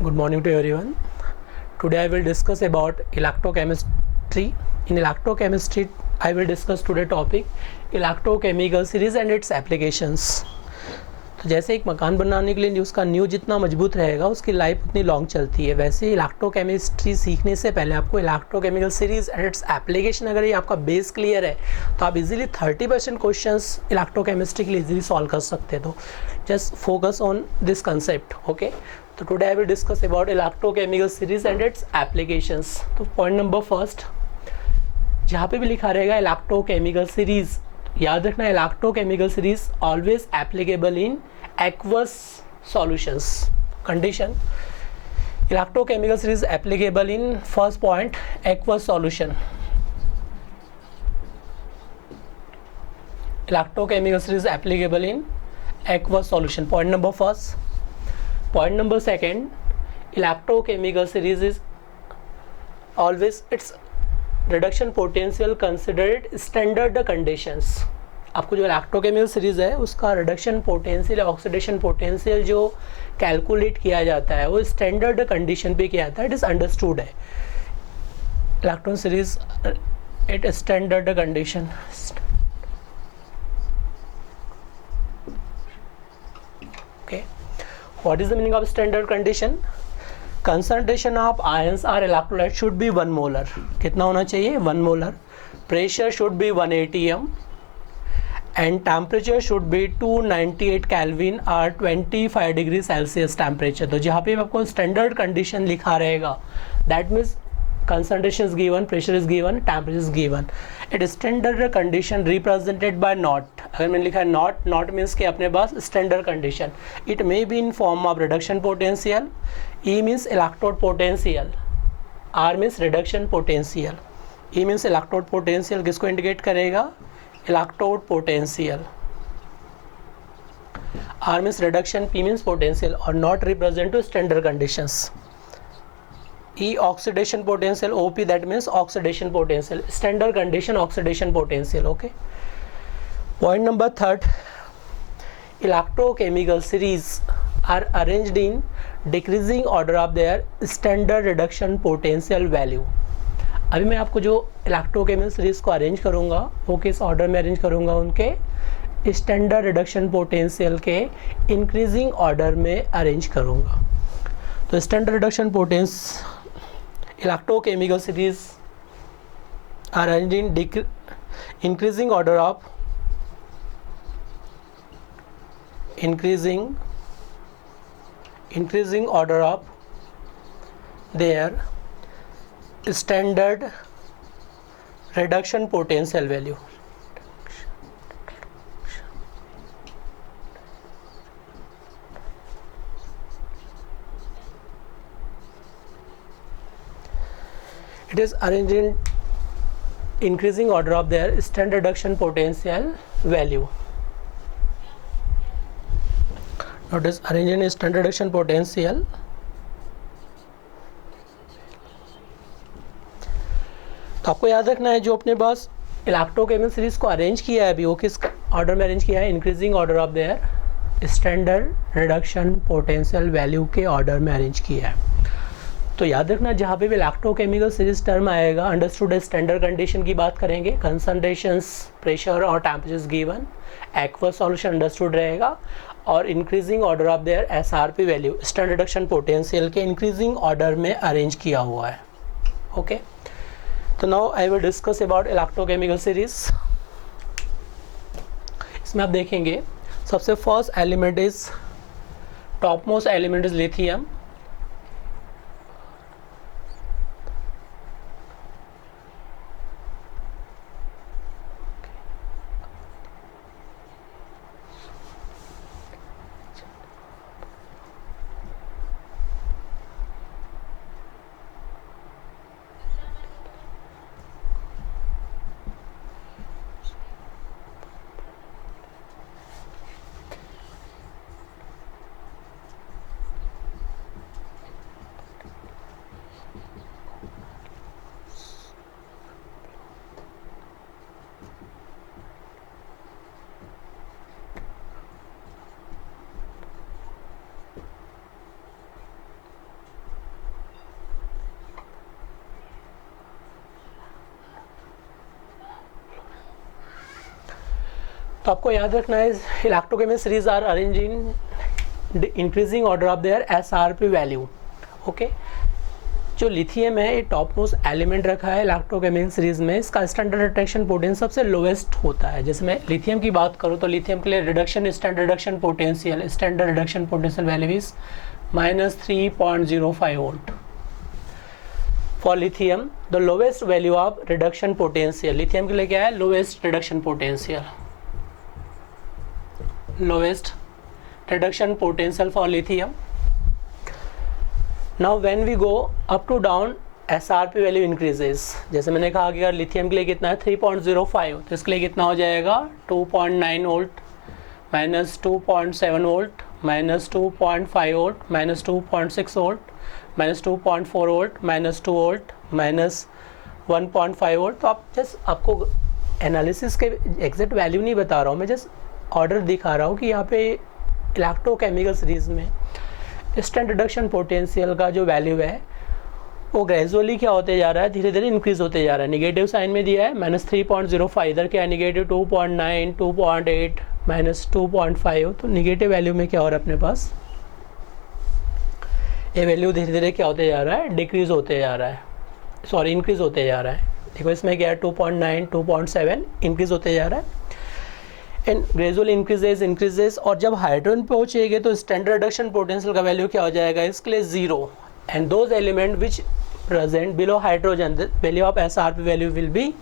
Good morning to everyone. Today I will discuss about electrochemistry. In electrochemistry, I will discuss today topic electrochemical series and its applications. तो जैसे एक मकान बनाने के लिए उसका नींव जितना मजबूत रहेगा उसकी लाइफ उतनी लॉन्ग चलती है, वैसे ही इलेक्ट्रोकेमिस्ट्री सीखने से पहले आपको electrochemical series and its application, अगर ये आपका बेस क्लियर है तो आप इजीली 30% क्वेश्चंस इलेक्ट्रोकेमिस्ट्री के लिए इजीली सॉल्व कर सकते हैं. तो just focus on this concept. Okay, तो today I will discuss about electrochemical series and its applications. तो पॉइंट नंबर फर्स्ट, जहाँ पे भी लिखा रहेगा इलेक्ट्रोकेमिकल सीरीज, याद रखना electrochemical series always applicable in aqueous solutions condition. Electrochemical series applicable in first point aqueous solution. Electrochemical series applicable in aqueous solution. Point number first. Point number second, electrochemical series is always its reduction potential considered standard conditions. आपको जो electrochemical series है उसका reduction potential, oxidation potential जो calculate किया जाता है वो standard condition पे किया जाता है. इट इज अंडरस्टूड है electron series at standard condition. Okay, what is the meaning of standard condition? Concentration of ions or electrolyte should be 1 molar. कितना होना चाहिए? 1 molar. Pressure should be 1 atm and temperature should be 298 Kelvin or 25 degree Celsius temperature. तो जहाँ पे आपको standard condition लिखा रहेगा, that means concentration is given, pressure is given, temperature is given. It is standard condition represented by not. अगर मैंने लिखा है not means कि अपने पास standard condition. It may be in form of reduction potential. E means electrode potential. R means reduction potential. E means electrode potential. किसको indicate करेगा? Electrode potential. R means reduction, P means potential, और not represent to standard conditions. E oxidation potential, OP that means oxidation potential, standard condition oxidation potential. Okay, point number third, electrochemical series are arranged in decreasing order of their standard reduction potential value. अभी मैं आपको जो electrochemical series को arrange करूँगा वो किस order में arrange करूँगा? उनके स्टैंडर्ड रिडक्शन पोटेंशियल के इंक्रीजिंग ऑर्डर में अरेंज करूँगा. तो standard reduction potential electrochemical series are arranged in increasing order of their standard reduction potential value. It is arranged in increasing order of their standard reduction potential value. Now it is arranged in standard reduction potential. तो आपको याद रखना है जो अपने पास electrochemical series को arrange किया है अभी वो किस ऑर्डर में अरेंज किया है? Increasing order of their standard reduction potential value के ऑर्डर में अरेंज किया है. तो याद रखना जहाँ पे भी इलेक्ट्रोकेमिकल सीरीज टर्म आएगा, अंडरस्टूड स्टैंडर्ड कंडीशन की बात करेंगे, कंसंट्रेशंस, प्रेशर और temperatures given, aqueous solution understood रहेगा, और increasing order of there SRP value standard reduction potential के इंक्रीजिंग ऑर्डर में अरेंज किया हुआ है. ओके, तो now I will discuss about electrochemical series. इसमें आप देखेंगे सबसे first element is top most element is lithium. तो आपको याद रखना है electrochemistries are arrange in increasing order of their SRP value. Okay, जो लिथियम है ये टॉप मोस्ट एलिमेंट रखा है इलेक्ट्रोकेमिकल सीरीज में, इसका स्टैंडर्ड रिडक्शन पोटेंशियल सबसे लोएस्ट होता है। जैसे मैं लिथियम की बात करूँ तो लिथियम के लिए reduction standard reduction potential value is -3.05 volt. For lithium the lowest value of reduction potential, lithium के लिए क्या है, lowest reduction potential, lowest reduction potential for lithium. Now when we go up to down SRP value increases. जैसे मैंने कहा कि अगर lithium के लिए कितना है 3.05, तो इसके लिए कितना हो जाएगा 2.9 volt -2.7 volt -2.5 volt -2.6 volt -2.4 volt -2 volt -1.5 volt. तो आप जस्ट आपको एनालिसिस के एग्जैक्ट वैल्यू नहीं बता रहा हूँ मैं, जस्ट ऑर्डर दिखा रहा हूँ कि यहाँ पे इलेक्ट्रोकेमिकल सीरीज में स्टैंडर्ड रिडक्शन पोटेंशियल का जो वैल्यू है वो ग्रेजुअली क्या होते जा रहा है, धीरे धीरे इंक्रीज होते जा रहा है। नेगेटिव साइन में दिया है -3.05, इधर क्या है नेगेटिव 2.9 2.8 -2.5, तो नेगेटिव वैल्यू में क्या हो रहा है अपने पास, ये वैल्यू धीरे धीरे क्या होते जा रहा है, डिक्रीज होते जा रहा है, सॉरी इंक्रीज होते जा रहा है। देखो इसमें क्या है 2.9 2.7 इंक्रीज होते जा रहा है एंड ग्रेजुअल इंक्रीजेस और जब हाइड्रोजन पहुंचेंगे तो स्टैंडर्ड रिडक्शन पोटेंशियल का वैल्यू क्या हो जाएगा इसके लिए 0 and those element which present below hydrogen value of SRP value will be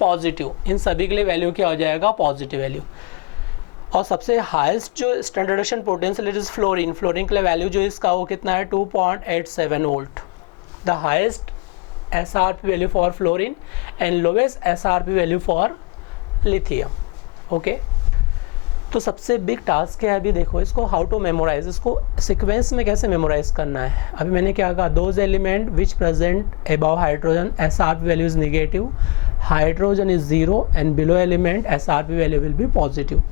positive. इन सभी के लिए वैल्यू क्या हो जाएगा, पॉजिटिव वैल्यू। और सबसे हाईएस्ट जो standard reduction potential it is fluorine, fluorine के लिए वैल्यू जो इसका वो कितना है 2.87 volt, the highest SRP value for fluorine and lowest SRP value for lithium. Okay, तो सबसे बिग टास्क है अभी देखो इसको हाउ टू मेमोराइज, इसको सीक्वेंस में कैसे मेमोराइज करना है। अभी मैंने क्या कहा, those element which present above hydrogen SRP value is negative, hydrogen is 0 and below element SRP value will be positive.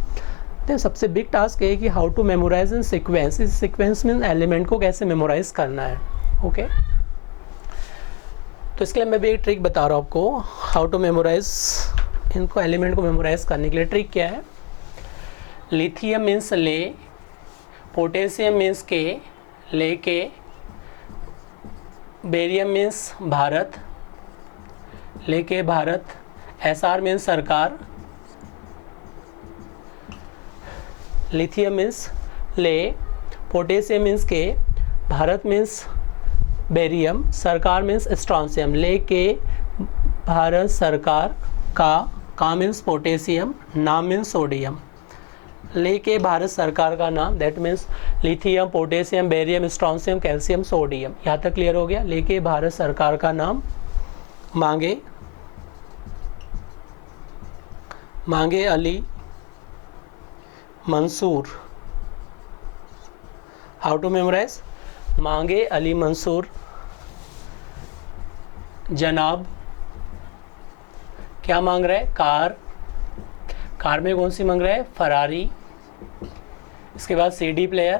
तो सबसे बिग टास्क है कि how to memorise in sequence, इस सीक्वेंस में एलिमेंट को कैसे मेमोराइज करना है। ओके, तो इसके लिए मैं भी एक ट्रिक बता रहा हूँ आपको हाउ टू मेमोराइज, इनको एलिमेंट को मेमोराइज करने के लिए ट्रिक क्या है। लिथियम मीन्स ले, पोटेशियम मीन्स के, लेके, बेरियम मीन्स भारत, लेके भारत, SR मीन्स सरकार, लिथियम मीन्स ले, पोटेशियम मीन्स के, भारत मीन्स बेरियम, सरकार मीन्स स्ट्रॉन्शियम, लेके भारत सरकार का मीन्स पोटेशियम, नाम मीन्स सोडियम, लेके भारत सरकार का नाम that means lithium, potassium, barium, strontium, calcium, sodium. यहाँ तक क्लियर हो गया। लेके भारत सरकार का नाम, मांगे Ali Mansoor. How to memorise, मांगे अली मंसूर जनाब, क्या मांग रहा है, कार में कौन सी मांग रहा है, फरारी। इसके बाद CD प्लेयर,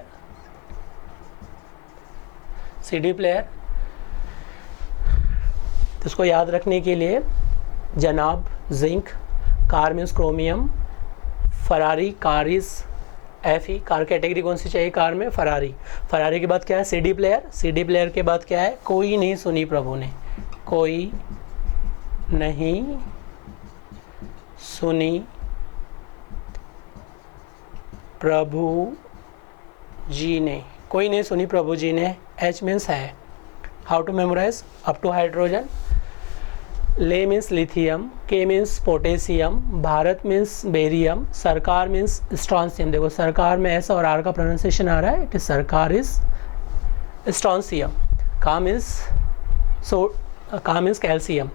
तो इसको याद रखने के लिए जनाब zinc, car means chromium, Ferrari car is Fe, car category कौन सी चाहिए कार में, फरारी। फरारी के बाद क्या है CD प्लेयर के बाद क्या है, कोई नहीं सुनी प्रभु ने, कोई नहीं सुनी प्रभु जी ने, कोई नहीं सुनी प्रभु जी ने, H मीन्स है। How to memorise, up to hydrogen, ले मीन्स लिथियम, के means potassium, Bharat means barium, सरकार मीन्स स्ट्रॉन्शियम। देखो सरकार में S और R का प्रोनाउंसिएशन आ रहा है, इट इज सरकार इज स्ट्रॉन्शियम, का मीन्स कैल्शियम,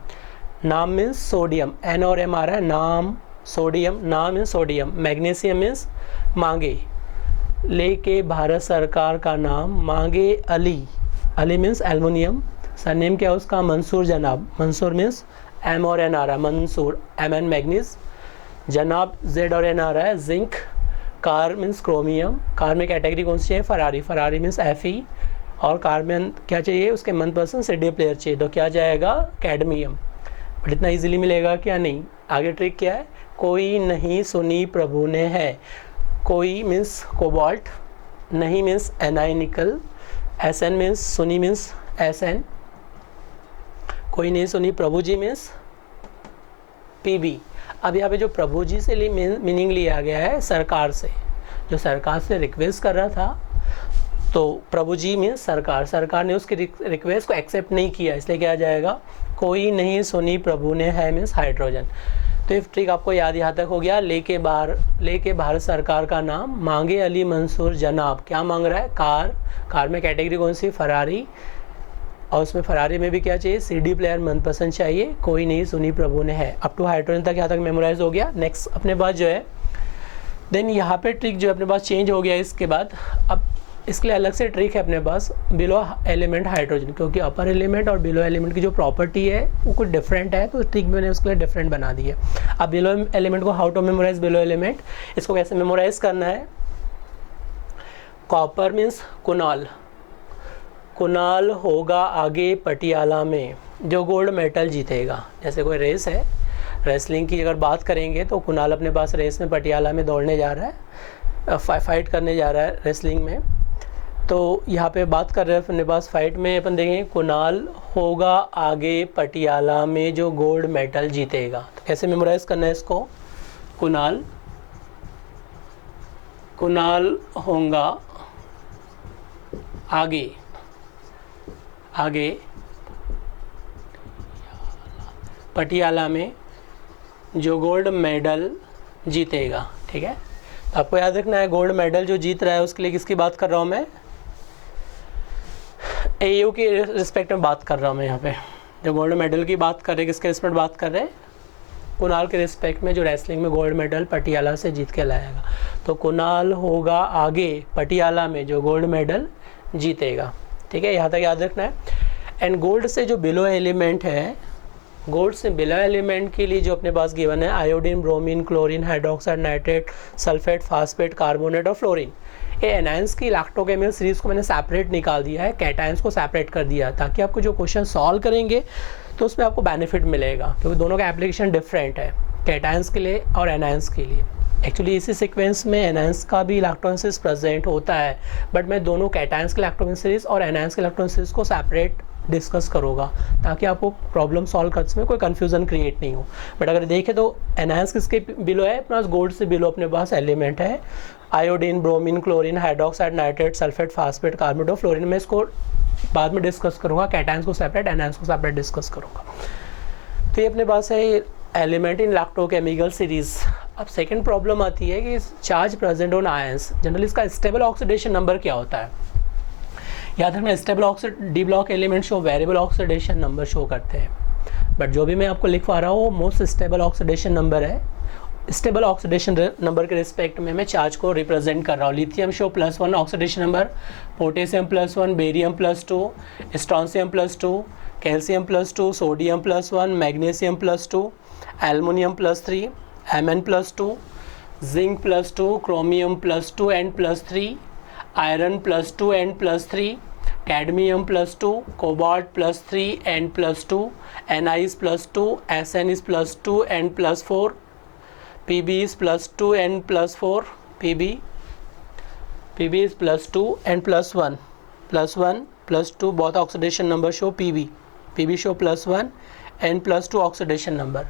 नाम मीन्स सोडियम, N और M आ रहा है, नाम सोडियम, नाम मीन्स सोडियम, मैग्नीशियम मीन्स मांगे, लेके भारत सरकार का नाम, मांगे अली मीन्स एल्युमिनियम, सरनेम क्या है उसका, मंसूर जनाब, मंसूर मीन्स M और N आ रहा है, मंसूर Mn मैग्नीज, जनाब Z और N आ रहा है, zinc, car means chromium, car में कैटेगरी कौन सी चाहिए, फरारी मीन्स Fe, और कार में क्या चाहिए उसके मनपसंद CD प्लेयर चाहिए, तो क्या जाएगा कैडमियम। बट इतना इजीली मिलेगा क्या, नहीं। आगे ट्रिक क्या है, कोई नहीं सुनी प्रभु ने है। कोई मीन्स कोबाल्ट, नहीं मीन्स एनआई निकल, एसएन मीन्स सुनी मीन्स एसएन, कोई नहीं सुनी प्रभु जी मीन्स पीबी। अब यहाँ पे जो प्रभु जी से मीनिंग लिया गया है सरकार से, जो सरकार से रिक्वेस्ट कर रहा था, तो प्रभु जी मीन्स सरकार, सरकार ने उसकी रिक्वेस्ट को एक्सेप्ट नहीं किया, इसलिए क्या आ जाएगा, कोई नहीं सुनी प्रभु ने है मीन्स हाइड्रोजन। तो ये ट्रिक आपको याद यहाँ तक हो गया। लेके भारत सरकार का नाम, मांगे अली मंसूर जनाब, क्या मांग रहा है, कार में कैटेगरी कौन सी, फरारी, और उसमें फरारी में भी क्या चाहिए, सीडी प्लेयर मनपसंद चाहिए, कोई नहीं सुनी प्रभु ने है। अप टू हाइड्रोजन तक यहाँ तक मेमोराइज हो गया। नेक्स्ट अपने पास जो है, देन यहाँ पे ट्रिक जो अपने पास चेंज हो गया। इसके बाद अब इसके लिए अलग से ट्रिक है अपने पास, बिलो एलिमेंट हाइड्रोजन, क्योंकि अपर एलिमेंट और बिलो एलिमेंट की जो प्रॉपर्टी है वो कुछ डिफरेंट है, तो ट्रिक मैंने उसके लिए डिफरेंट बना दी है। अब बिलो एलिमेंट को how to memorise below element, इसको कैसे मेमोराइज करना है, कॉपर मीन्स कुणाल, कुणाल होगा आगे पटियाला में जो गोल्ड मेडल जीतेगा। जैसे कोई रेस है, रेसलिंग की अगर बात करेंगे तो कुणाल अपने पास रेस में पटियाला में दौड़ने जा रहा है, फाइट करने जा रहा है रेसलिंग में। तो यहाँ पे बात कर रहे हैं अपने पास फाइट में, अपन देखेंगे कुणाल होगा आगे पटियाला में जो गोल्ड मेडल जीतेगा। तो कैसे मेमोराइज करना है इसको, कुणाल होगा आगे पटियाला में जो गोल्ड मेडल जीतेगा। ठीक है, तो आपको याद रखना है गोल्ड मेडल जो जीत रहा है उसके लिए किसकी बात कर रहा हूँ मैं, एयू की रिस्पेक्ट में बात कर रहा हूँ मैं। यहाँ पे जो गोल्ड मेडल की बात कर रहे हैं, किसके रिस्पेक्ट बात कर रहे हैं, कुणाल के रिस्पेक्ट में, जो रेसलिंग में गोल्ड मेडल पटियाला से जीत के लाएगा। तो कुणाल होगा आगे पटियाला में जो गोल्ड मेडल जीतेगा। ठीक है, यहाँ तक याद रखना है। एंड गोल्ड से जो बिलो एलिमेंट है, गोल्ड से बिलो एलिमेंट के लिए जो अपने पास गिवन है, iodine, bromine, chlorine, hydroxide, nitrate, sulphate, phosphate, carbonate और फ्लोरीन। ये एनायंस की इलेक्ट्रोकेमिकल सीरीज को मैंने सेपरेट निकाल दिया है, कैटायंस को सेपरेट कर दिया, ताकि आपको जो क्वेश्चन सॉल्व करेंगे तो उसमें आपको बेनिफिट मिलेगा, क्योंकि दोनों का एप्लीकेशन डिफरेंट है, कैटायंस के लिए और एनायंस के लिए। एक्चुअली इसी सीक्वेंस में एनायंस का भी इलेक्ट्रोलिसिस प्रेजेंट होता है, बट मैं दोनों कैटायंस के इलेक्ट्रोलिसिस और एनायंस के इलेक्ट्रोलिसिस को सेपरेट डिस्कस करूँगा, ताकि आपको प्रॉब्लम सॉल्व करने में कोई कन्फ्यूजन क्रिएट नहीं हो। बट अगर देखें तो एनायंस किसके बिलो है, अपने पास गोल्ड से बिलो अपने पास एलिमेंट है, iodine, bromine, chlorine, hydroxide, nitrate, sulphate, phosphate, carbonate और फ्लोरीन। में इसको बाद में डिस्कस करूँगा, कैटायंस को सेपरेट, एनायंस को सेपरेट डिस्कस करूँगा। तो ये अपने पास है एलिमेंट इन इलेक्ट्रोकेमिकल सीरीज। अब सेकंड प्रॉब्लम आती है कि charge present on ions, generally इसका स्टेबल ऑक्सीडेशन नंबर क्या होता है। याद रखना, stable D block element show variable oxidation number show करते हैं, बट जो भी मैं आपको लिखवा रहा हूँ वो मोस्ट स्टेबल ऑक्सीडेशन नंबर है। स्टेबल ऑक्सीडेशन नंबर के रिस्पेक्ट में मैं चार्ज को रिप्रेजेंट कर रहा हूँ। Lithium show +1 oxidation number, potassium +1, barium +2, strontium +2, calcium +2, sodium +1, magnesium +2, aluminium +3, Mn+2, zinc +2, chromium +2 and +3, iron +2 and +3, cadmium +2, cobalt +3 and +2, Ni +2, Sn +2 and +4, Pb +2 and +4, Pb +2 and +1, +2 both oxidation number show Pb show +1 and +2 oxidation number.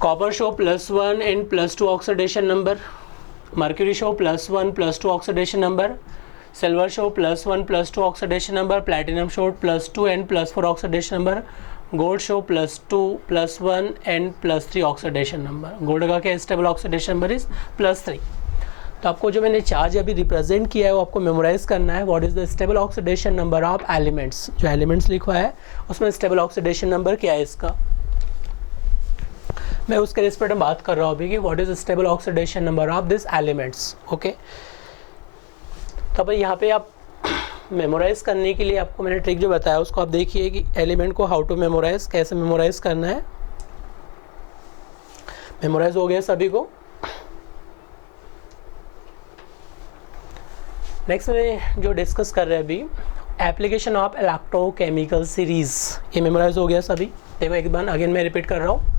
Copper show +1 and +2 oxidation number. Mercury show +1 +2 oxidation number. Silver show +1 +2 oxidation number. Platinum show +2 and +4 oxidation number. Gold show +2 +1 and +3 oxidation number. Gold का क्या stable oxidation number is +3। तो आपको जो मैंने charge अभी represent किया है वो आपको मेमोराइज करना है। What is the stable oxidation number of elements, जो एलिमेंट्स लिखा है उसमें स्टेबल ऑक्सीडेशन नंबर क्या है इसका, मैं उसके रिस्पेक्ट में बात कर रहा हूँ अभी कि what is stable oxidation number of this elements. Okay, तो अब यहाँ पे आप मेमोराइज करने के लिए आपको मैंने ट्रिक जो बताया उसको आप देखिए कि एलिमेंट को हाउ टू मेमोराइज, कैसे मेमोराइज करना है। मेमोराइज हो गया सभी को। नेक्स्ट में जो डिस्कस कर रहे हैं अभी, एप्लीकेशन ऑफ इलेक्ट्रोकेमिकल सीरीज, ये मेमोराइज हो गया सभी। देखो एक बार अगेन मैं रिपीट कर रहा हूँ।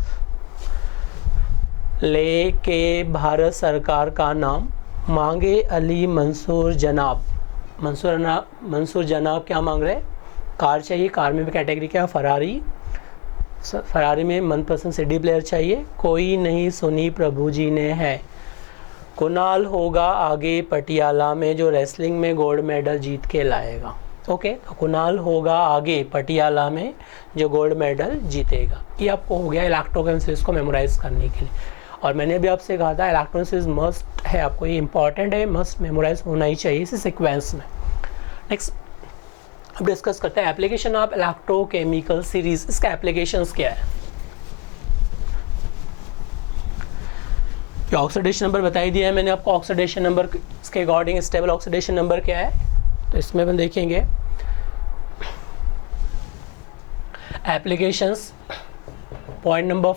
ले के भारत सरकार का नाम, मांगे अली मंसूर जनाब। मंसूर जनाब क्या मांग रहे? कार चाहिए, कार में भी कैटेगरी क्या? फरारी। फरारी में मनपसंद सीडी प्लेयर चाहिए। कोई नहीं सुनी प्रभु जी ने है। कुणाल होगा आगे पटियाला में जो रेसलिंग में गोल्ड मेडल जीत के लाएगा। ओके, तो कुणाल होगा आगे पटियाला में जो गोल्ड मेडल जीतेगा। ये आपको हो गया इलेक्ट्रोकेमिस्ट्री को मेमोराइज करने के लिए। और मैंने भी आपसे कहा था इलेक्ट्रोकेमिस्ट्री मस्ट है, आपको ये इंपॉर्टेंट है, मस्ट मेमोराइज होना ही चाहिए इसी सीक्वेंस में। नेक्स्ट अब डिस्कस करते हैं एप्लीकेशन ऑफ इलेक्ट्रोकेमिकल सीरीज। इसका एप्लीकेशंस क्या है? ऑक्सीडेशन नंबर बताई दिया है मैंने आपको। ऑक्सीडेशन नंबर इसके अकॉर्डिंग स्टेबल ऑक्सीडेशन नंबर क्या है, तो इसमें हम देखेंगे एप्लीकेशंस। पॉइंट नंबर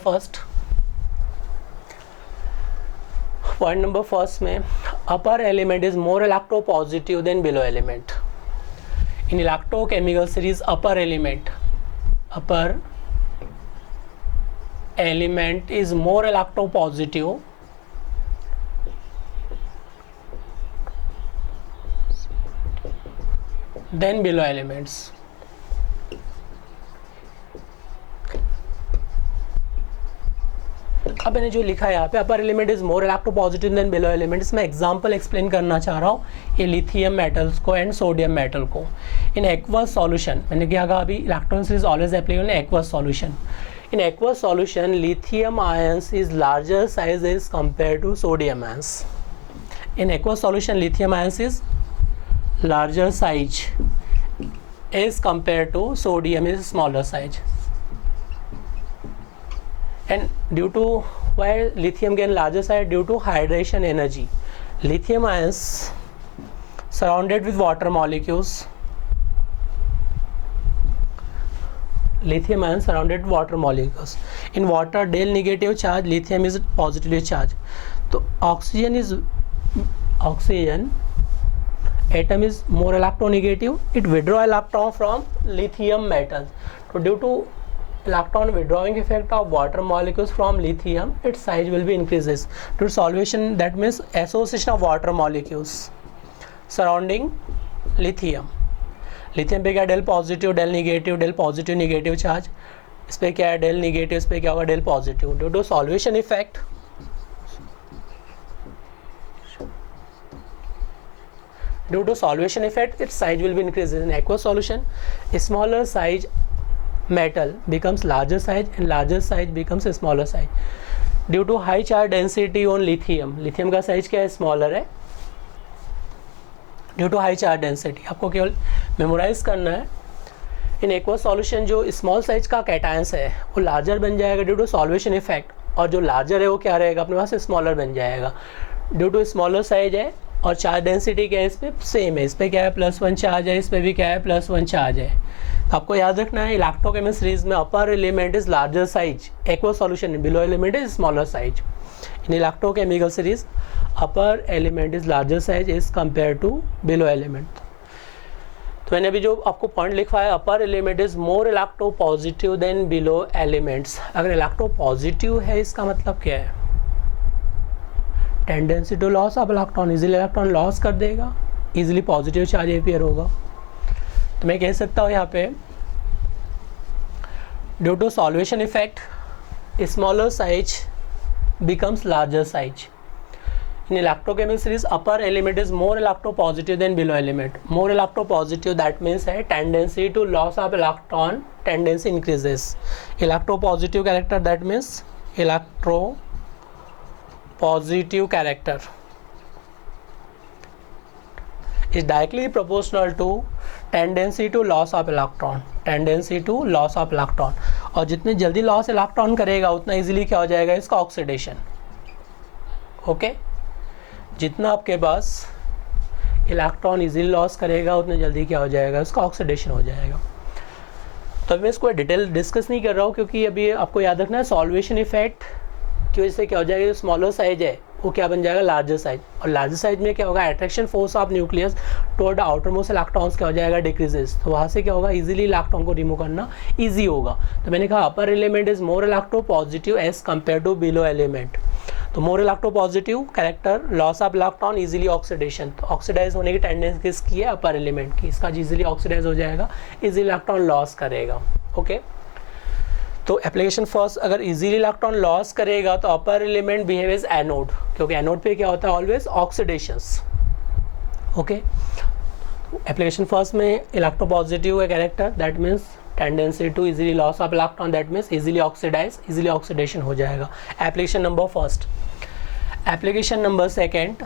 फर्स्ट में upper element is more electropositive than below element. In electrochemical series upper element is more electropositive than below elements. अब मैंने जो लिखा है यहाँ पे upper element is more electropositive than below elements, मैं example explain करना चाह रहा हूँ ये लिथियम मेटल्स को एंड सोडियम मेटल को। इन एक्वस सॉल्यूशन मैंने क्या कहा अभी, electron is always applicable in aqueous solution. In aqueous solution, lithium ions is larger size as compared to sodium ions. In aqueous solution, lithium ions is larger size as compared to sodium is smaller size. And due to why lithium gain larger size? Due to hydration energy. Lithium ions surrounded with water molecules. Lithium ions surrounded water molecules. In water, del negative charge, lithium is positively charged. So oxygen atom is more electronegative. It withdraw electron from lithium metal. So due to electron withdrawing effect of water molecules from lithium, its size will be increases. To solution, that means association of water molecules surrounding lithium. Lithium पे क्या del positive del positive negative charge, इस पे क्या है del negative, इस पे क्या होगा del positive. Due to solvation effect its size will be increased. In aqueous solution, a smaller size metal becomes larger size and larger size becomes a smaller size due to high charge density on lithium का size क्या है, smaller है due to high charge density. आपको केवल memorise करना है। In aqueous solution जो small size का कैटायंस है वो लार्जर बन जाएगा ड्यू टू सॉल्वेशन इफेक्ट, और जो लार्जर है वो क्या रहेगा अपने पास स्मॉलर बन जाएगा ड्यू टू स्मॉलर साइज है। और चार्ज डेंसिटी क्या है, इस पर सेम है, इस पर क्या है +1 चार्ज है, इस पर भी क्या है +1 चार्ज है। तो आपको याद रखना है इलेक्ट्रोकेमिस्ट्री सीरीज में upper element is larger size aqueous solution, below element is smaller size. In electrochemical series upper element is larger size as compare to below element. तो मैंने अभी जो आपको पॉइंट लिखा है upper element is more electropositive than below elements. अगर electropositive है इसका मतलब क्या है, tendency to loss of electron, easily electron loss कर देगा, इजीली पॉजिटिव चार्ज अपीयर होगा। तो मैं कह सकता हूँ यहाँ पे due to solvation effect smaller size becomes larger size. In electrochemical series, upper element is more electropositive than below element. More electropositive, that means है tendency to loss of electron tendency increases. Electropositive character, that means electropositive character is directly proportional to tendency to loss of electron. Tendency to loss of electron, और जितने जल्दी loss electron करेगा उतना easily क्या हो जाएगा इसका ऑक्सीडेशन। ओके, जितना आपके पास इलेक्ट्रॉन इजीली लॉस करेगा उतने जल्दी क्या हो जाएगा इसका ऑक्सीडेशन हो जाएगा। तो मैं इसको डिटेल डिस्कस नहीं कर रहा हूँ क्योंकि अभी आपको याद रखना है सॉल्वेशन इफेक्ट की वजह से क्या हो जाएगा, जो स्मॉलर साइज है वो क्या बन जाएगा लार्जर साइज, और लार्जर साइज में क्या होगा attraction force of nucleus toward outer most electrons क्या हो जाएगा डिक्रीजेस। तो वहाँ से क्या होगा इजीली इलेक्ट्रॉन को रिमूव करना इजी होगा। तो मैंने कहा upper element is more electropositive as compare to below element. तो more electropositive character, loss of electron, easily oxidation, तो ऑक्सीडाइज होने की टेंडेंसी किसकी है, अपर एलिमेंट की, इसका इजीली ऑक्सीडाइज हो जाएगा, इजीली इलेक्ट्रॉन लॉस करेगा। ओके, तो एप्लीकेशन फर्स्ट, अगर इजीली इलेक्ट्रॉन लॉस करेगा तो upper element behave as anode, क्योंकि एनोड पे क्या होता है always oxidations. Okay, application first में इलेक्ट्रोपॉजिटिव है character, that means tendency to easily loss of electron, that means easily oxidise, easily oxidation हो जाएगा। Application number first. Application number second,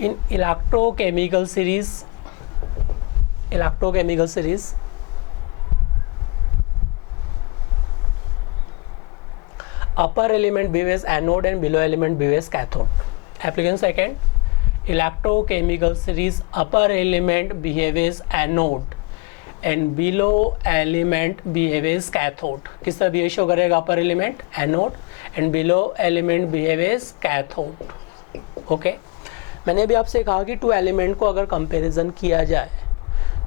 in electrochemical series upper element behaves anode and below element behaves cathode. Application second, electrochemical series upper element behaves anode and below element behaves cathode. किस तरह behave show करेगा upper element anode and below element behaves cathode. Okay, मैंने अभी आपसे कहा कि to element को अगर कंपैरिजन किया जाए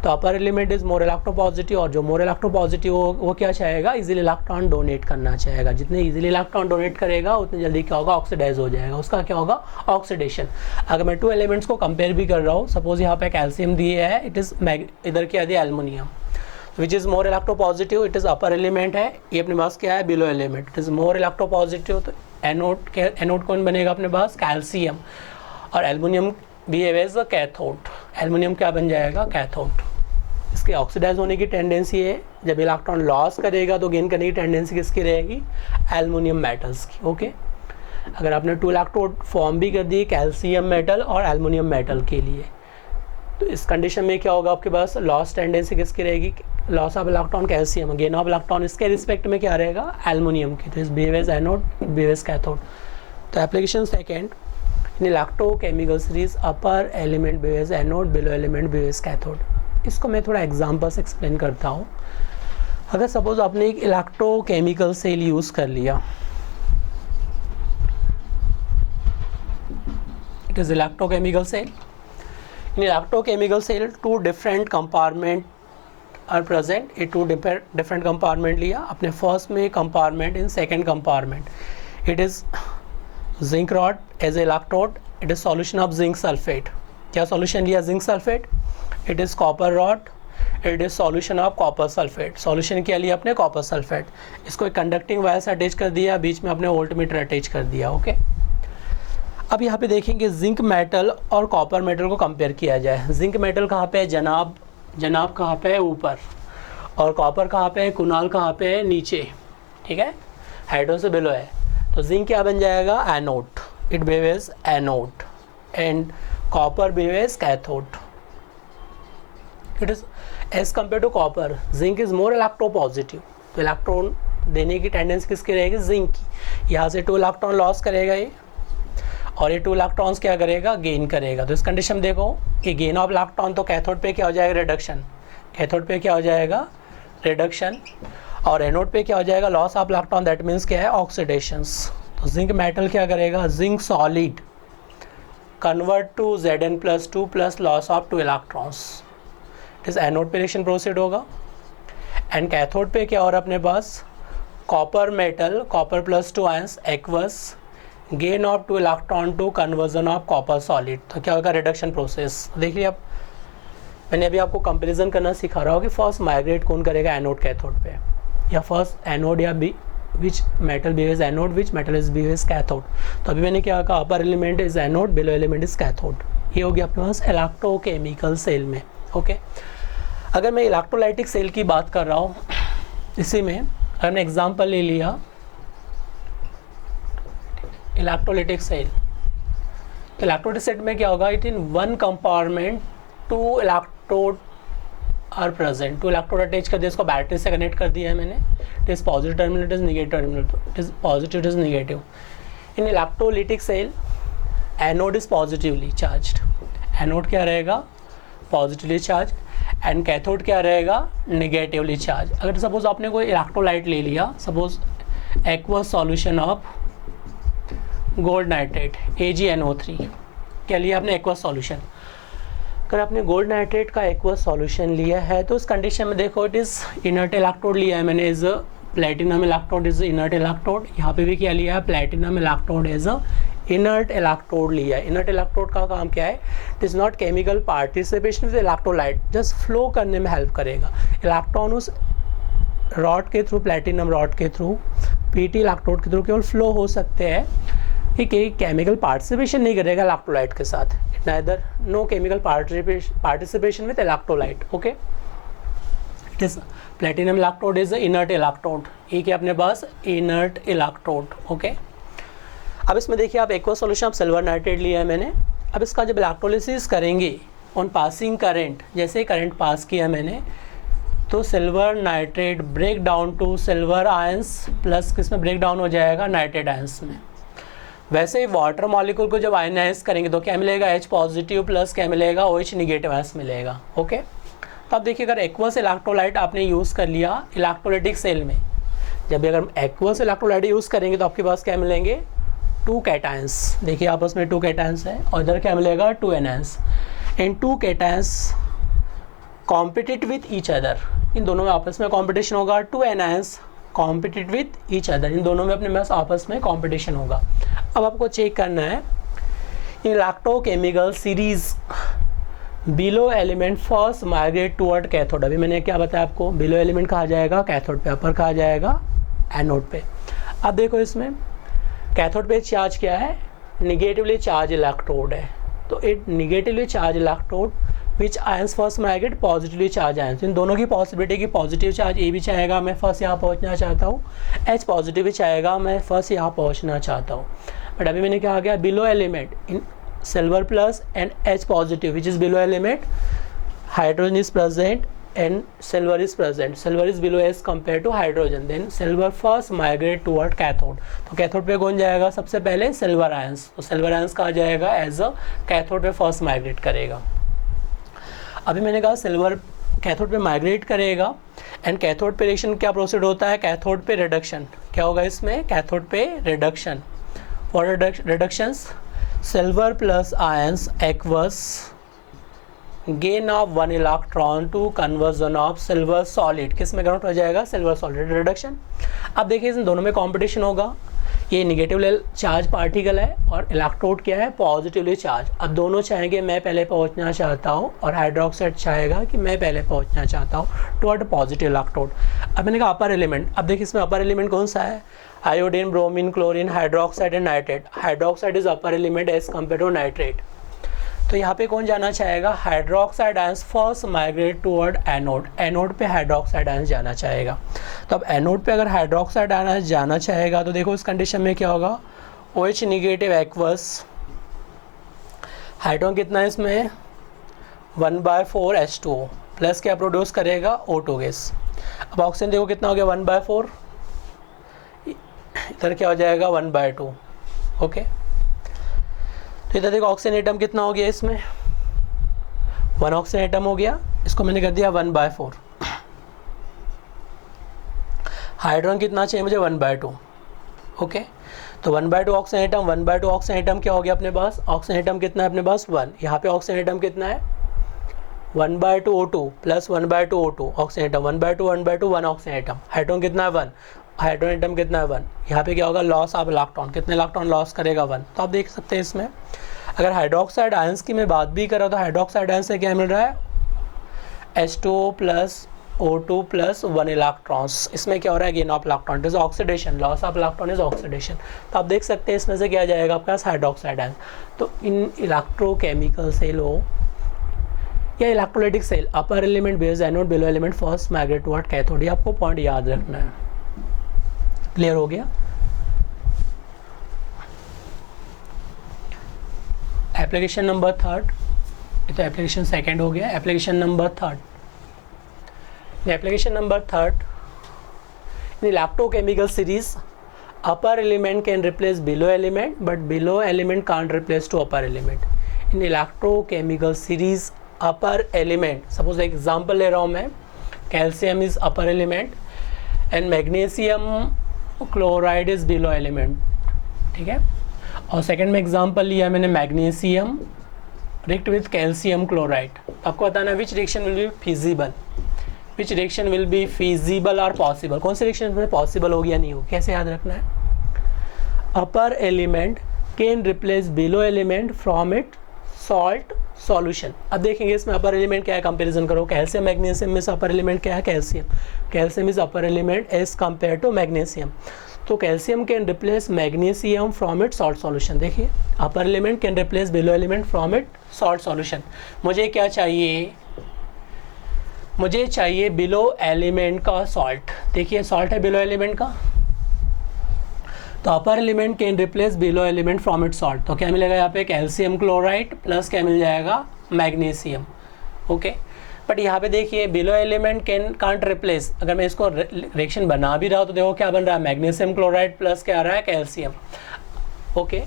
तो upper element is more electropositive, और जो मोर इलेक्ट्रोपॉजिटिव वो क्या चाहेगा, इजीली इलेक्ट्रॉन डोनेट करना चाहेगा। जितने इजीली इलेक्ट्रॉन डोनेट करेगा उतनी जल्दी क्या होगा, ऑक्सीडाइज हो जाएगा, उसका क्या होगा, ऑक्सीडेशन। अगर मैं टू एलिमेंट्स को कंपेयर भी कर रहा हूँ, सपोज यहाँ पे कैल्शियम दिए है, इट इज इधर क्या दिया, aluminium, which is more electropositive, it is upper element है, ये अपने पास क्या है, below element, it is more electropositive, तो एनोड कौन बनेगा अपने पास, कैल्शियम, और aluminium behave as a cathode, aluminium क्या बन जाएगा, कैथोड। इसके ऑक्सीडाइज होने की टेंडेंसी है, जब इलेक्ट्रॉन लॉस करेगा तो गेन करने की टेंडेंसी किसकी रहेगी, एल्युमिनियम मेटल्स की। ओके, अगर आपने टू इलेक्ट्रोड फॉर्म भी कर दी कैल्शियम मेटल और एल्युमिनियम मेटल के लिए, तो इस कंडीशन में क्या होगा, आपके पास लॉस टेंडेंसी किसकी रहेगी, loss of electron calcium, gain of electron इसके रिस्पेक्ट में क्या रहेगा, एल्युमिनियम की, तो इस behave as anode, behave as cathode. तो application second, in electrochemical series upper element behave as anode, below element behave as cathode. इसको मैं थोड़ा एग्जांपल से एक्सप्लेन करता हूँ। अगर सपोज आपने एक इलेक्ट्रोकेमिकल सेल यूज़ कर लिया, it is electrochemical cell, in electrochemical cell two different compartment are present, ये टू डिफरेंट कंपार्टमेंट लिया, अपने फर्स्ट में compartment, in second compartment it is zinc rod as electrode, it is solution of zinc sulphate, क्या solution लिया, zinc sulphate, it is copper rod, it is solution of copper sulphate, solution क्या लिया अपने, copper sulphate, इसको एक conducting wire से attach कर दिया, बीच में अपने वोल्टमीटर अटैच कर दिया। ओके, अब यहाँ पे देखेंगे जिंक मेटल और कॉपर मेटल को कंपेयर किया जाए। जिंक मेटल कहाँ पे है, जनाब कहाँ पे है, ऊपर, और कॉपर कहाँ पे है, कुनाल कहाँ पे है, नीचे, ठीक है, हाइड्रो से बिलो है, तो जिंक क्या बन जाएगा, anode, it behaves anode, and copper behaves cathode. It is as compare to copper, zinc is more electropositive, तो इलेक्ट्रॉन देने की टेंडेंसी किसकी रहेगी, जिंक की, यहाँ से 2 इलेक्ट्रॉन लॉस करेगा ये, और ये 2 इलेक्ट्रॉन्स क्या करेगा, गेन करेगा। तो इस कंडीशन में देखो कि गेन ऑफ इलेक्ट्रॉन, तो कैथोड पे क्या हो जाएगा, रिडक्शन, कैथोड पे क्या हो जाएगा, रिडक्शन, और एनोड पे क्या हो जाएगा, loss of electron, that means क्या है, ऑक्सीडेशंस। तो जिंक मेटल क्या करेगा, zinc solid convert to Zn+2 plus loss of 2 electrons, it is anode पे रिएक्शन प्रोसीड होगा, एंड कैथोड पे क्या हो रहा है अपने पास, copper metal, copper plus 2 ions aqueous, gain of 2 electron to conversion of copper solid, तो क्या होगा, रिडक्शन प्रोसेस। देखिए अब मैंने अभी आपको कंपैरिजन करना सिखा रहा हूँ कि फर्स्ट माइग्रेट कौन करेगा, एनोड कैथोड पे, या फर्स्ट एनोड या B, which metal behaves anode, which metal is behaves cathode. तो अभी मैंने क्या कहा, upper element is anode, below element is cathode, ये हो गया अपने पास इलेक्ट्रोकेमिकल सेल में। ओके, अगर मैं इलेक्ट्रोलाइटिक सेल की बात कर रहा हूँ, इसी में अगर मैं एग्जांपल ले लिया इलेक्ट्रोलाइटिक सेल, तो इलेक्ट्रोलाइटिक सेल में क्या होगा, it in one compartment 2 electrode are present, 2 electrode attach कर दिया, इसको बैटरी से कनेक्ट कर दिया है मैंने, it is positive terminal, it is negative terminal, it is positive, it is negative. In electrolytic cell anode is positively charged, anode क्या रहेगा, पॉजिटिवली चार्ज, एंड कैथोड क्या रहेगा, नेगेटिवली चार्ज। अगर सपोज आपने कोई इलेक्ट्रोलाइट ले लिया, suppose aqueous solution of gold nitrate AgNO3, क्या लिया आपने, एक्वस सॉल्यूशन। अगर आपने गोल्ड नाइट्रेट का एक्वस सॉल्यूशन लिया है तो इस कंडीशन में देखो, इट इज़ इनर्ट इलेक्ट्रोड लिया है मैंने, is platinum electrode is inert electrode, यहाँ पे भी क्या लिया है, platinum electrode is a inert electrode लिया है। इनर्ट इलेक्ट्रोड का काम क्या है, it is not chemical participation with electrolyte, just flow करने में हेल्प करेगा। इलेक्ट्रॉन उस रॉड के थ्रू, प्लेटिनम रॉड के थ्रू, पीटी इलेक्ट्रोड के थ्रू केवल फ्लो हो सकते हैं, ठीक है, केमिकल पार्टिसिपेशन नहीं करेगा इलेक्ट्रोलाइट के साथ, it neither no chemical participation with electrolyte, okay. It is platinum electrode is inert electrode, एक है अपने पास इनर्ट इलेक्ट्रोड, ओके। अब इसमें देखिए आप एक्वा सॉल्यूशन, आप सिल्वर नाइट्रेट लिया है मैंने। अब इसका जब इलेक्ट्रोलिसिस करेंगे ऑन पासिंग करंट, जैसे करंट पास किया मैंने, तो silver nitrate break down to silver ions plus किस में ब्रेक डाउन हो जाएगा, नाइट्रेट आयंस में। वैसे ही वाटर मॉलिक्यूल को जब आयनाइज करेंगे तो क्या मिलेगा, H पॉजिटिव प्लस क्या मिलेगा, OH निगेटिव आयंस मिलेगा, ओके। तो आप देखिए अगर एक्वस इलेक्ट्रोलाइट आपने यूज़ कर लिया इलेक्ट्रोलाइटिक सेल में, जब भी अगर एक्वस इलेक्ट्रोलाइट यूज़ करेंगे तो आपके पास क्या मिलेंगे, 2 कैटायंस, देखिए आपस में 2 कैटायंस है, और इधर क्या मिलेगा, 2 anions, and 2 cations compete with each other, इन दोनों में आपस में कॉम्पिटिशन होगा, 2 anions compete with each other, इन दोनों में अपने पास आपस में कॉम्पिटिशन होगा। अब आपको चेक करना है electrochemical series below element first migrate toward cathode. अभी मैंने क्या बताया आपको, बिलो एलिमेंट कहा जाएगा कैथोड पे, अपर कहा जाएगा एनोड पे। अब देखो इसमें कैथोड पे चार्ज क्या है, निगेटिवली चार्ज इलेक्ट्रोड है, तो it negatively charge electrode which ions first migrate positively charge ions, इन दोनों की पॉसिबिलिटी की पॉजिटिव चार्ज ए भी चाहेगा मैं फर्स्ट यहाँ पहुँचना चाहता हूँ, H पॉजिटिव भी चाहेगा मैं फर्स्ट यहाँ पहुँचना चाहता हूँ। बट अभी मैंने क्या गया, below element in silver plus and H positive which is below element, hydrogen is present and silver is present, silver is below as compared to hydrogen, then silver first migrate toward cathode, तो cathode पे कौन जाएगा सबसे पहले, silver ions, तो silver ions कहा जाएगा as a cathode पे फर्स्ट माइग्रेट करेगा। अभी मैंने कहा सिल्वर कैथोड पे माइग्रेट करेगा, एंड कैथोड पे रिएक्शन क्या प्रोसीड होता है, कैथोड पे रिडक्शन क्या होगा इसमें, कैथोड पे reduction, for reductions silver plus ions aqueous gain of 1 electron to conversion of silver solid, किस में कन्वर्ट हो जाएगा, सिल्वर सॉलिड रिडक्शन। अब देखिए इन दोनों में कंपटीशन होगा, ये निगेटिवली चार्ज पार्टिकल है और इलेक्ट्रोड क्या है, पॉजिटिवली चार्ज। अब दोनों चाहेंगे मैं पहले पहुंचना चाहता हूँ, और हाइड्रोक्साइड चाहेगा कि मैं पहले पहुंचना चाहता हूँ टुवर्ड पॉजिटिव इलेक्ट्रोड। अब मैंने कहा अपर एलिमेंट, अब देखिए इसमें अपर एलिमेंट कौन सा है, iodine, bromine, chlorine, hydroxide and nitrate. Hydroxide is upper element as compare to nitrate, तो यहाँ पे कौन जाना चाहेगा, hydroxide ions first migrate toward anode, anode पे हाइड्रोक्साइड आयंस जाना चाहेगा। तो अब एनोड पे अगर हाइड्रोक्साइड आयंस जाना चाहेगा तो देखो इस कंडीशन में क्या होगा, OH निगेटिव एक्वस, हाइड्रोजन कितना है इसमें 1/4 H2O प्लस क्या प्रोड्यूस करेगा, O2 गैस। अब ऑक्सीजन देखो कितना हो गया 1/4, इधर क्या हो जाएगा 1/2, ओके। तो इधर देखो ऑक्सीजन एटम कितना हो गया इसमें, 1 ऑक्सीजन एटम हो गया, इसको मैंने कर दिया 1/4। हाइड्रोजन कितना चाहिए मुझे 1/2, ओके। तो 1/2 ऑक्सीजन एटम, 1/2 ऑक्सीजन एटम क्या हो गया अपने पास, ऑक्सीजन एटम कितना है अपने पास 1, यहाँ पे ऑक्सीजन एटम कितना है 1/2 O2 plus 1/2 O2, oxygen atom 1/2 1 oxygen atom, hydrogen कितना है 1, हाइड्रोजन एटम कितना है 1, यहाँ पे क्या होगा लॉस ऑफ इलेक्ट्रॉन, कितने इलेक्ट्रॉन लॉस करेगा 1। तो आप देख सकते हैं इसमें अगर हाइड्रोक्साइड आयंस की मैं बात भी कर रहा तो हाइड्रोक्साइड आयंस से क्या मिल रहा है H2O plus O2 plus 1 electrons, इसमें क्या हो रहा है gain of electron, it is oxidation, loss of electron is oxidation. तो आप देख सकते हैं इसमें से क्या जाएगा आपके पास हाइड्रोक्साइड आयंस। तो इन इलेक्ट्रोकेमिकल सेल हो या electrolytic cell, upper element behaves anode, below element first migrate toward cathode, ये आपको पॉइंट याद रखना है। क्लियर हो गया। एप्लीकेशन नंबर 3, ये तो एप्लीकेशन 2 हो गया, application number 3। Application number 3 in electrochemical series upper element can replace below element but below element can't replace to upper element. In electrochemical series upper element, suppose example ले रहा हूँ मैं, calcium is upper element and magnesium chloride is below element, ठीक है। और second में example लिया मैंने magnesium react with calcium chloride. आपको बताना विच reaction will be feasible, which reaction will be feasible और पॉसिबल, कौन सी रिएक्शन में पॉसिबल होगी या नहीं होगी, कैसे याद रखना है। Upper element can replace below element from it salt solution. अब देखेंगे इसमें अपर एलिमेंट क्या है, कंपैरिजन करो, कैल्शियम मैग्नीशियम में अपर एलिमेंट क्या है, calcium, calcium is upper element as compare to magnesium. तो calcium can replace magnesium from it salt solution. देखिए upper element can replace below element from it salt solution. मुझे क्या चाहिए, मुझे चाहिए बिलो एलिमेंट का सॉल्ट। देखिए सॉल्ट है बिलो एलिमेंट का, तो upper element can replace below element from it salt. तो क्या मिलेगा यहाँ पे, कैल्शियम क्लोराइड प्लस क्या मिल जाएगा, मैग्नीशियम। ओके, बट यहाँ पे देखिए below element can can't replace, अगर मैं इसको रिएक्शन बना भी रहा हूँ तो देखो क्या बन रहा है, मैग्नीशियम क्लोराइड प्लस क्या आ रहा है, कैल्शियम। ओके,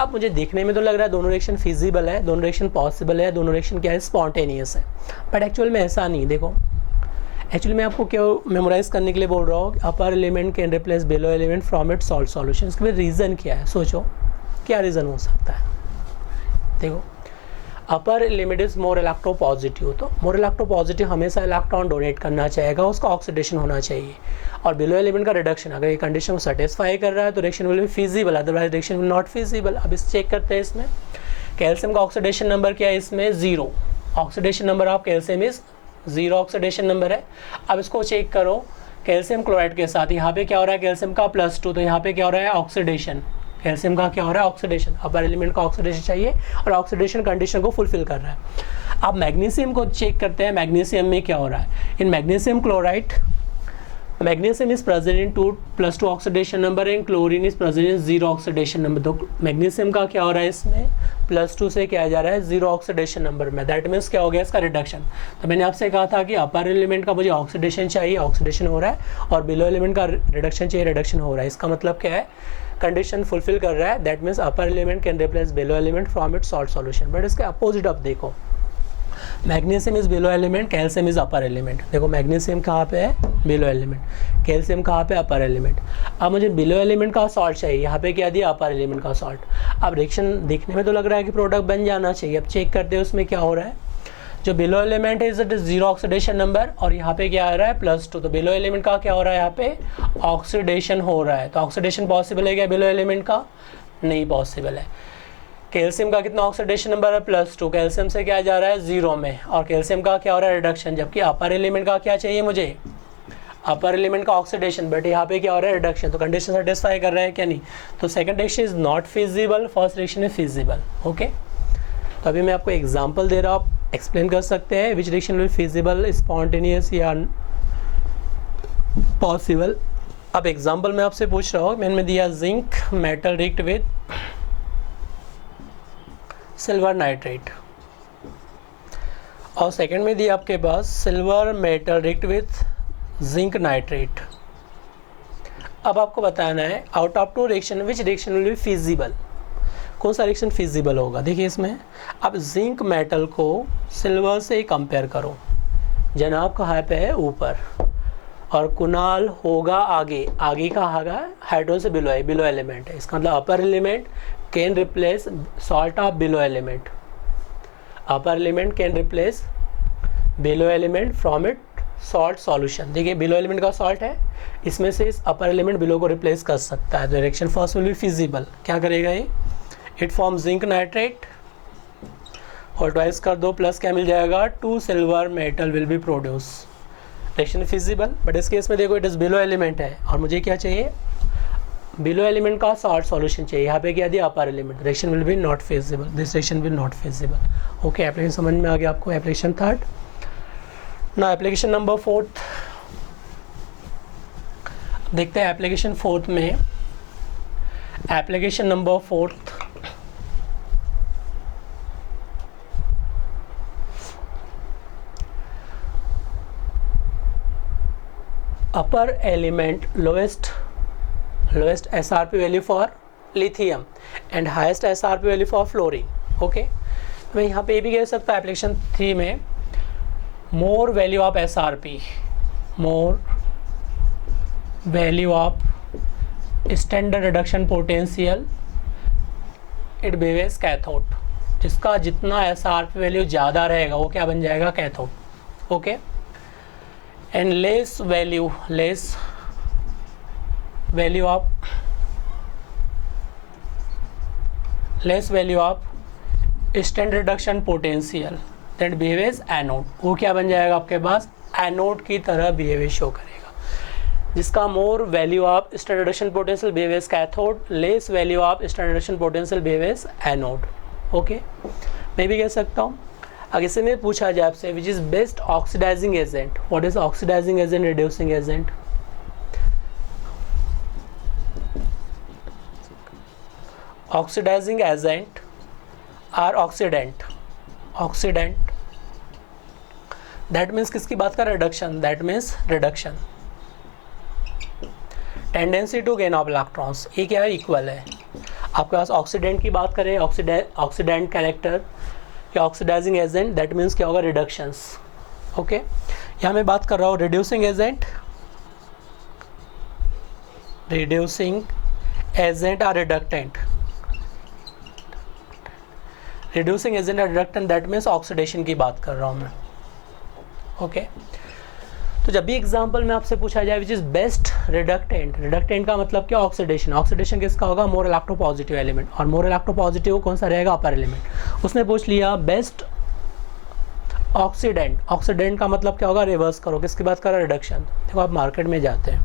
अब मुझे देखने में तो लग रहा है दोनों रिएक्शन फिजिबल है, दोनों रिएक्शन पॉसिबल है, दोनों रिएक्शन क्या है, स्पॉन्टेनियस है, बट एक्चुअल में ऐसा नहीं। देखो एक्चुअली मैं आपको क्या मेमोराइज करने के लिए बोल रहा हूँ, upper element can replace below element from it salt solution. इसके लिए रीज़न क्या है, सोचो क्या रीज़न हो सकता है। देखो upper element is more electropositive, तो मोर इलेक्ट्रो पॉजिटिव हमेशा इलेक्ट्रॉन डोनेट करना चाहेगा, उसका ऑक्सीडेशन होना चाहिए, और बिलो एलिमेंट का रिडक्शन, अगर ये कंडीशन को सेटिस्फाई कर रहा है तो reaction will be feasible, otherwise reaction will not feasible. अब इस चेक करते हैं, इसमें कैल्शियम का ऑक्सीडेशन नंबर क्या है, इसमें 0 oxidation number of calcium is 0 oxidation number है। अब इसको चेक करो कैल्शियम क्लोराइड के साथ, यहाँ पे क्या हो रहा है, कैल्शियम का +2, तो यहाँ पे क्या हो रहा है, ऑक्सीडेशन, कैल्शियम का क्या हो रहा है, ऑक्सीडेशन। अपर एलिमेंट का ऑक्सीडेशन चाहिए और ऑक्सीडेशन कंडीशन को फुलफिल कर रहा है। अब मैग्नीशियम को चेक करते हैं, मैग्नीशियम में क्या हो रहा है, in magnesium chloride magnesium is present in 2+2 oxidation number and chlorine is present in 0 oxidation number. तो मैग्नीशियम का क्या हो रहा है, इसमें +2 से क्या जा रहा है, 0 ऑक्सीडेशन नंबर में, दैट मीन्स क्या हो गया इसका रिडक्शन। तो मैंने आपसे कहा था कि अपर एलिमेंट का मुझे ऑक्सीडेशन चाहिए, ऑक्सीडेशन हो रहा है, और बिलो एलिमेंट का रिडक्शन चाहिए, रिडक्शन हो रहा है। इसका मतलब क्या है, कंडीशन फुलफिल कर रहा है, that means upper element can replace below element from it salt solution. But इसके अपोजिट अब देखो, magnesium is below element, calcium is upper element. देखो मैग्नीशियम कहाँ पे है, बिलो एलिमेंट, कैल्शियम कहाँ पे, अपर एलिमेंट। अब मुझे बिलो एलिमेंट का सॉल्ट चाहिए, यहाँ पे क्या दिया, अपर एलिमेंट का सॉल्ट। अब रिएक्शन देखने में तो लग रहा है कि प्रोडक्ट बन जाना चाहिए। अब चेक करते हैं उसमें क्या हो रहा है, जो बिलो एलिमेंट है इज 0 ऑक्सीडेशन नंबर, और यहाँ पे क्या आ रहा है, +2, तो बिलो एलिमेंट का क्या हो रहा है, यहाँ पे ऑक्सीडेशन हो रहा है। तो ऑक्सीडेशन पॉसिबल है क्या बिलो एलिमेंट का, नहीं पॉसिबल है। कैल्शियम का कितना ऑक्सीडेशन नंबर है, +2, कैल्शियम से क्या जा रहा है, 0 में, और कैल्शियम का क्या हो रहा है, रिडक्शन। जबकि अपर एलिमेंट का क्या चाहिए मुझे, अपर एलिमेंट का ऑक्सीडेशन, बट यहाँ पे क्या हो रहा है, रिडक्शन। तो कंडीशन सेटिस्फाई कर रहा है क्या, नहीं। तो second reaction is not feasible, first reaction is feasible. Okay, तो अभी मैं आपको एग्जांपल दे रहा हूँ, आप एक्सप्लेन कर सकते हैं which reaction will feasible, spontaneous या पॉसिबल। अब एग्जाम्पल मैं आपसे पूछ रहा हूँ, मैंने दिया zinc metal react with silver nitrate, और सेकंड में दिया आपके पास silver metal react with zinc nitrate. अब आपको बताना है out of 2 reaction which reaction will be feasible, कौन सा रिएक्शन फिजिबल होगा। देखिए इसमें अब जिंक मेटल को सिल्वर से ही कंपेयर करो, जनाब कहाँ पे है, ऊपर, और कुणाल होगा आगे, आगे का होगा हाइड्रोजन से बिलो है, बिलो एलिमेंट है। इसका मतलब upper element can replace salt of below element, upper element can replace below element from it salt solution. देखिए बिलो एलिमेंट का सॉल्ट है, इसमें से इस अपर एलिमेंट बिलो को रिप्लेस कर सकता है। Direction first will be feasible, क्या करेगा ये, इट फॉर्म जिंक नाइट्रेट, और ट्वाइस कर दो प्लस क्या मिल जाएगा, 2 silver metal will be produce, reaction feasible. But इस केस में देखो इट इज बिलो एलिमेंट है, और मुझे क्या चाहिए, बिलो एलिमेंट का सॉल्ट सॉल्यूशन चाहिए। यहाँ पे क्या दिया, upper element, reaction will be not feasible, this reaction will not feasible. Okay, application समझ में आ गया आपको। एप्लीकेशन थर्ड, ना एप्लीकेशन नंबर 4th देखते हैं। एप्लीकेशन 4th में, application number 4th upper element lowest SRP value for lithium and highest SRP value for fluorine. Okay, तो मैं यहाँ पे ये भी कह सकता हूँ एप्लीकेशन 3 में, more value of SRP, more value of standard reduction potential it behaves cathode, जिसका जितना SRP वैल्यू ज़्यादा रहेगा वो क्या बन जाएगा, cathode. Okay, and less value of instant reduction potential that behave as anode, वो क्या बन जाएगा आपके पास, एनोड की तरह बिहेवियर शो करेगा, जिसका more value of instant reduction potential behave as cathode, less value of instant reduction potential behave as anode. Okay, मैं भी कह सकता हूँ. अगर इसे में पूछा जाए आपसे which is best oxidising agent, what is oxidising agent, reducing agent. Oxidising agent or oxidant that means किसकी बात कर, reduction, that means reduction. Tendency to gain of electrons, ये क्या है, इक्वल है. आपके पास ऑक्सीडेंट की बात करें, ऑक्सीडेंट कैरेक्टर या ऑक्सीडाइजिंग एजेंट, दैट मीन्स क्या होगा, रिडक्शंस. ओके, यहाँ मैं बात कर रहा हूँ रिड्यूसिंग एजेंट और रिडक्टेंट. रिड्यूसिंग एजेंट और रिडक्टेंट, दैट मीन्स ऑक्सीडेशन की बात कर रहा हूँ मैं. ओके, तो जब भी एग्जांपल में आपसे पूछा जाए विच इज बेस्ट रिडक्टेंट का मतलब क्या, ऑक्सीडेशन किसका होगा, मोर इलेक्ट्रोपॉजिटिव एलिमेंट, और मोर इलेक्ट्रोपॉजिटिव कौन सा रहेगा, अपर एलिमेंट. उसने पूछ लिया बेस्ट ऑक्सीडेंट का मतलब क्या होगा, रिवर्स करो, किसकी बात कर रहा है, रिडक्शन. देखो आप मार्केट में जाते हैं,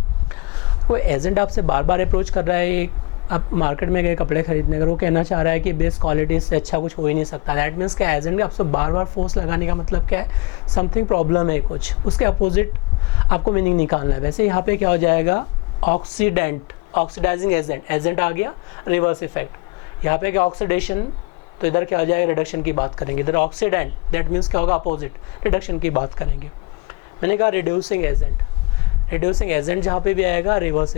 कोई एजेंट आपसे बार बार अप्रोच कर रहा है, आप मार्केट में गए कपड़े खरीदने, अगर वो कहना चाह रहा है कि बेस्ट क्वालिटी से अच्छा कुछ हो ही नहीं सकता, दैट मीन्स क्या, एजेंट आपसे बार बार फोर्स लगाने का मतलब क्या है, समथिंग प्रॉब्लम है कुछ, उसके अपोजिट आपको मीनिंग निकालना है. वैसे यहाँ पे क्या हो जाएगा, ऑक्सीडाइजिंग एजेंट आ गया, रिवर्स इफेक्ट. यहाँ पे क्या, ऑक्सीडेशन, तो इधर क्या हो जाएगा, रिडक्शन की बात करेंगे. इधर ऑक्सीडेंट, दैट मीन्स क्या होगा, अपोजिट, रिडक्शन की बात करेंगे. मैंने कहा रिड्यूसिंग एजेंट जहाँ पे भी आएगा, रिवर्स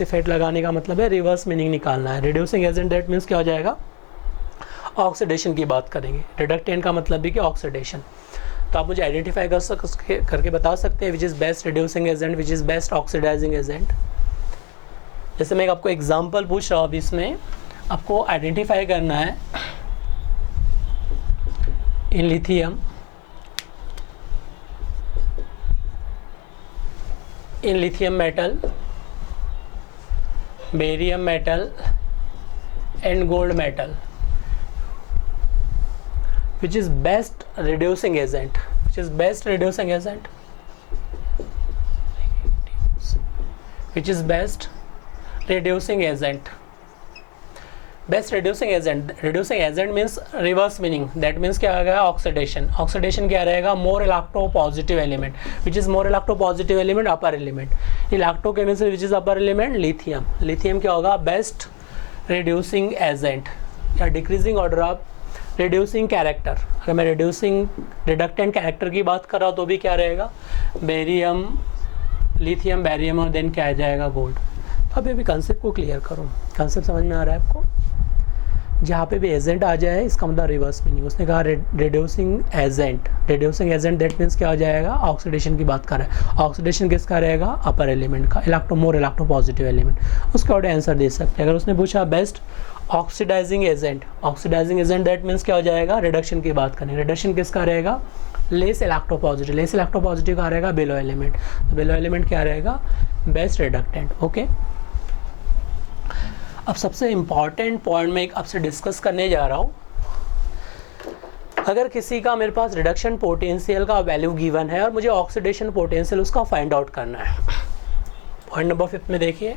इफेक्ट लगाने का मतलब है रिवर्स मीनिंग निकालना है. रिड्यूसिंग एजेंट दैट मीन्स क्या हो जाएगा, ऑक्सीडेशन की बात करेंगे. रिडक्टेंट का मतलब भी क्या, ऑक्सीडेशन. तो आप मुझे आइडेंटिफाई करके बता सकते हैं which is best reducing agent, which is best oxidising agent. जैसे मैं आपको एग्जांपल पूछ रहा हूँ, अभी इसमें आपको आइडेंटिफाई करना है in lithium, metal, barium metal and gold metal, which is best reducing agent, best reducing agent means reverse meaning, that means क्या आ गया, ऑक्सीडेशन क्या रहेगा, मोर electropositive element, which is more electropositive element, upper element. Electrochemistry which is upper element, lithium क्या होगा, best reducing agent या decreasing order of reducing character. अगर मैं reductant character की बात कर रहा हूँ तो भी क्या रहेगा, बेरियम, लिथियम, बैरियम और देन क्या आ जाएगा, गोल्ड. तो अभी कंसेप्ट को क्लियर करूँ, कंसेप्ट समझ में आ रहा है आपको. जहाँ पे भी एजेंट आ जाए इसका मतलब रिवर्स मीनिंग. उसने कहा रिड्यूसिंग एजेंट दैट मीन्स क्या हो जाएगा, ऑक्सीडेशन की बात कर रहा है. ऑक्सीडेशन किसका रहेगा, अपर एलिमेंट का, मोर इलेक्ट्रोपॉजिटिव एलिमेंट. उसका ऑर्डर आंसर दे सकते हैं. अगर उसने पूछा best oxidising agent that means क्या हो जाएगा, रिडक्शन की बात करेंगे. रिडक्शन किसका रहेगा, लेस इलेक्ट्रोपॉजिटिव का रहेगा, बेलो एलिमेंट. तो बेलो एलिमेंट क्या रहेगा, बेस्ट रिडक्टेंट. ओके, अब सबसे इम्पॉर्टेंट पॉइंट मैं एक आपसे डिस्कस करने जा रहा हूँ. अगर किसी का मेरे पास रिडक्शन पोटेंशियल का वैल्यू गिवन है और मुझे ऑक्सीडेशन पोटेंशियल उसका फाइंड आउट करना है. पॉइंट नंबर 5 में देखिए,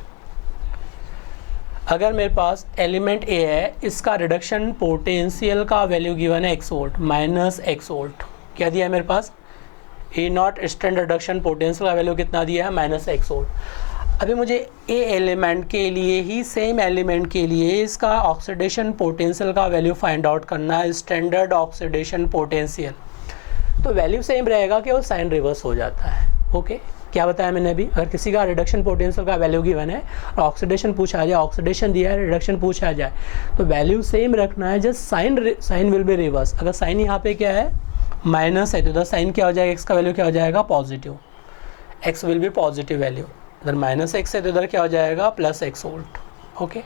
अगर मेरे पास एलिमेंट ए है, इसका रिडक्शन पोटेंशियल का वैल्यू गिवन है x volt, minus x volt. क्या दिया है मेरे पास, ए नॉट इंस्टेंट रिडक्शन पोटेंशियल का वैल्यू कितना दिया है, माइनस x वोल्ट. अभी मुझे ए एलिमेंट के लिए ही, सेम एलिमेंट के लिए इसका ऑक्सीडेशन पोटेंशियल का वैल्यू फाइंड आउट करना है, स्टैंडर्ड ऑक्सीडेशन पोटेंशियल. तो वैल्यू सेम रहेगा कि वो साइन रिवर्स हो जाता है. ओके, क्या बताया मैंने अभी, अगर किसी का रिडक्शन पोटेंशियल का वैल्यू गिवन है और ऑक्सीडेशन पूछा जाए, ऑक्सीडेशन दिया है, रिडक्शन पूछा जाए, तो वैल्यू सेम रखना है, just sign will be reverse. अगर साइन यहाँ पे क्या है, माइनस है, तो इधर साइन क्या हो जाएगा, एक्स का वैल्यू क्या हो जाएगा, positive. X will be positive value. इधर माइनस एक्स है तो इधर क्या हो जाएगा, प्लस एक्स वोल्ट. ओके,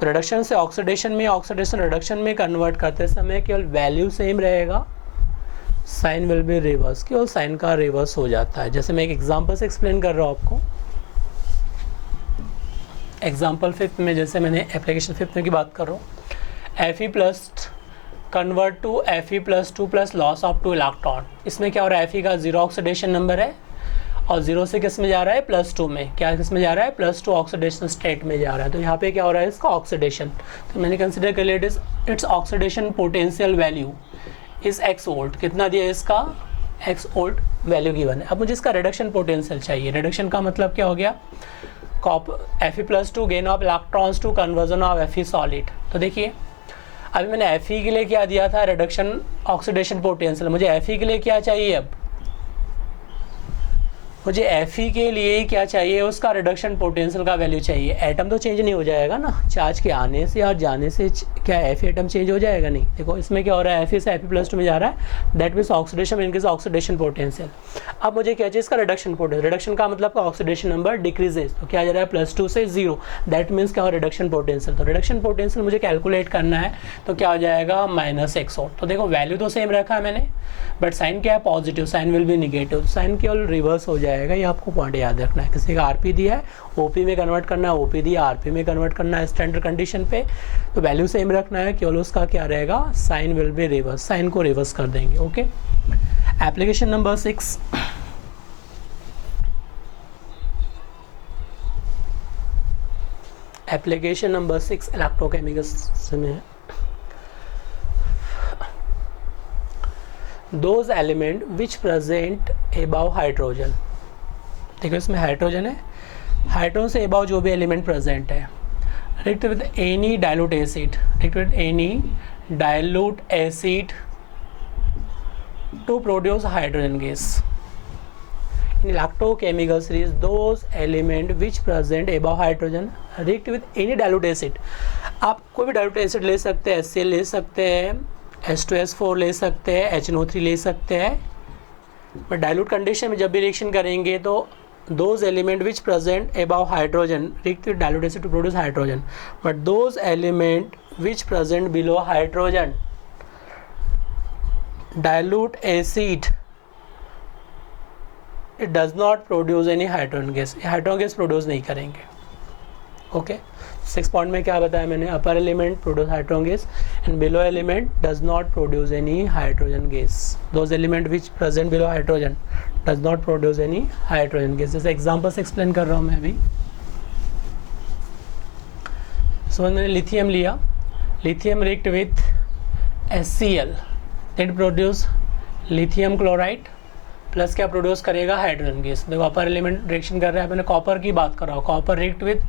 तो रिडक्शन से ऑक्सीडेशन रिडक्शन में कन्वर्ट करते समय केवल वैल्यू सेम रहेगा, साइन विल बी रिवर्स, केवल साइन का रिवर्स हो जाता है। जैसे मैं एक एग्जांपल से एक्सप्लेन कर रहा हूँ आपको। एग्जांपल 5 में, जैसे मैंने एप्लीकेशन 5 में की बात कर रहा हूँ, Fe plus convert to Fe+2 plus loss of 2 electron. इसमें क्या हो रहा है, Fe का 0 ऑक्सीडेशन नंबर है और 0 से किस में जा रहा है, +2 में। क्या किस में जा रहा है, +2 ऑक्सीडेशन स्टेट में जा रहा है। तो यहाँ पे क्या हो रहा है, इसका ऑक्सीडेशन। तो मैंने कंसिडर कर लिया इट्स ऑक्सीडेशन पोटेंशियल वैल्यू इस x वोल्ट। कितना दिया इसका, x वोल्ट वैल्यू गिवन है। अब मुझे इसका रिडक्शन पोटेंशियल चाहिए। रिडक्शन का मतलब क्या हो गया, Fe+2 gain of electrons to conversion of Fe solid. तो देखिए अभी मैंने Fe के लिए क्या दिया था, रिडक्शन ऑक्सीडेशन पोटेंशियल। मुझे Fe के लिए क्या चाहिए, अब मुझे Fe के लिए क्या चाहिए, उसका रिडक्शन पोटेंशियल का वैल्यू चाहिए। एटम तो चेंज नहीं हो जाएगा ना, चार्ज के आने से और जाने से क्या Fe एटम चेंज हो जाएगा, नहीं। देखो इसमें क्या हो रहा है, Fe से Fe+2 में जा रहा है, that means oxidation in case oxidation potential. अब मुझे क्या चाहिए, इसका रिडक्शन पोटेंशियल। रिडक्शन का मतलब ऑक्सीडेशन नंबर डिक्रीजेस, तो क्या जा रहा है, +2 से 0, दैट मीन्स क्या हो, रिडक्शन पोटेंशियल। तो रिडक्शन पोटेंशियल मुझे कैलकुलेट करना है, तो क्या हो जाएगा, -x वोल्ट। तो देखो वैल्यू तो सेम रखा है मैंने, बट साइन क्या है, positive, sign will be negative, sign केवल रिवर्स हो जाएगा। ये आपको पॉइंट याद रखना है। किसी का आरपी दिया है, ओपी में कन्वर्ट करना है, ओपी दिया आरपी में कन्वर्ट करना है स्टैंडर्ड कंडीशन पे, तो वैल्यू सेम रखना है, केवल उसका क्या रहेगा, sign will be reverse, sign को रिवर्स कर देंगे। Okay, application number 6, application number 6 electrochemicals में है। Those element which present above hydrogen. देखो इसमें हाइड्रोजन है, हाइड्रोजन से above जो भी एलिमेंट प्रेजेंट है, react with any dilute acid, react with any dilute acid to produce hydrogen gas. In electrochemical series, those element which present above hydrogen react with any dilute acid। आप कोई भी dilute acid ले सकते हैं, HCl ले सकते हैं, H2S4 ले सकते हैं, HNO3 ले सकते हैं, बट डाइल्यूट कंडीशन में जब भी रिएक्शन करेंगे तो those element which present above hydrogen react with dilute acid to produce hydrogen, but those element which present below hydrogen dilute acid it does not produce any hydrogen gas. Hydrogen gas produce नहीं करेंगे। Okay, 6 point में क्या बताया मैंने, upper element produce hydrogen gas and below element does not produce any hydrogen gas. Those element which present below hydrogen does not produce any hydrogen gas. जैसे example से explain कर रहा हूँ मैं अभी। सो मैंने लिथियम लिया, lithium react with HCl, it produce lithium chloride plus क्या प्रोड्यूस करेगा, हाइड्रोजन गैस। देखो अपर एलिमेंट रिएक्शन कर रहा है, मैंने कॉपर की बात कर रहा हूँ, copper react with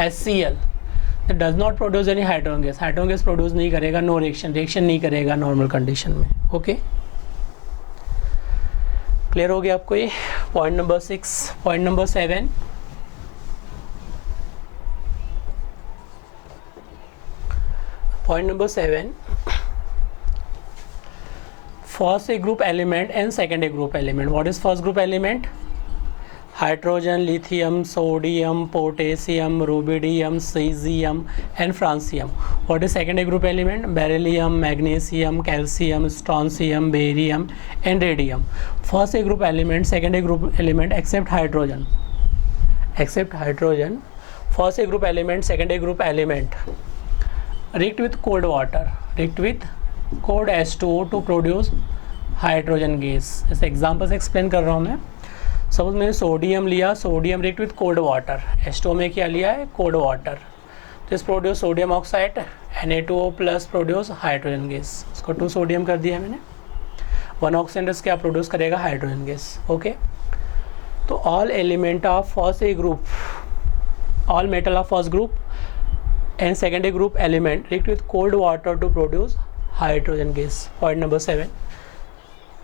HCl, it does not produce any hydrogen gas. Hydrogen gas produce नहीं करेगा, नो रिएक्शन, रिएक्शन नहीं करेगा नॉर्मल कंडीशन में। ओके, क्लियर हो गया आपको ये point number 6। Point number 7, point number 7, first a group element and second a group element. What is first group element? Hydrogen, lithium, sodium, potassium, rubidium, cesium and francium. What is second a group element? Beryllium, magnesium, calcium, strontium, barium and radium. First a group element, second a group element except hydrogen. Except hydrogen, first a group element, second a group element react with cold water, react with cold H2O to produce hydrogen gas. जैसे example से explain कर रहा हूँ मैं। Suppose मैंने sodium लिया, sodium react with cold water, H2O में क्या लिया है, cold water, this produce sodium oxide, Na2O plus produce hydrogen gas. इसको 2 सोडियम कर दिया मैंने, 1 ऑक्सीजन क्या प्रोड्यूस करेगा, हाइड्रोजन गैस। ओके, तो all element of first A group, all metal of first group and second A group element react with cold water to produce hydrogen gas. Point number 7।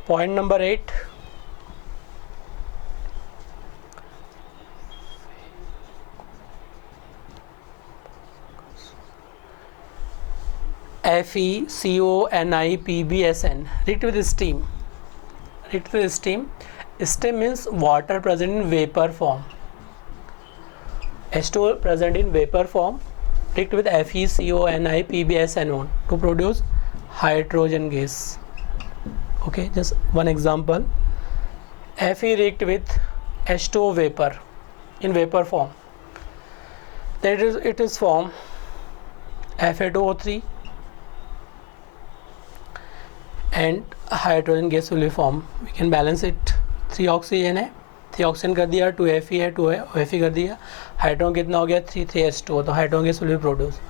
Point number 8, FeCONI-PbSN react with steam, react with steam. Steam means water present in vapor form, H2O present in vapor form, react with FeCONI-PbSN to produce hydrogen gas. Okay, just one example. Fe react with H2O vapor in vapor form. That is, it is form Fa2O3 and hydrogen gas will be formed. We can balance it. 3 oxygen है, 3 oxygen कर दिया, 2 Fe है, 2 Fe कर दिया, hydrogen कितना हो गया 3H2O, तो hydrogen gas will be produce.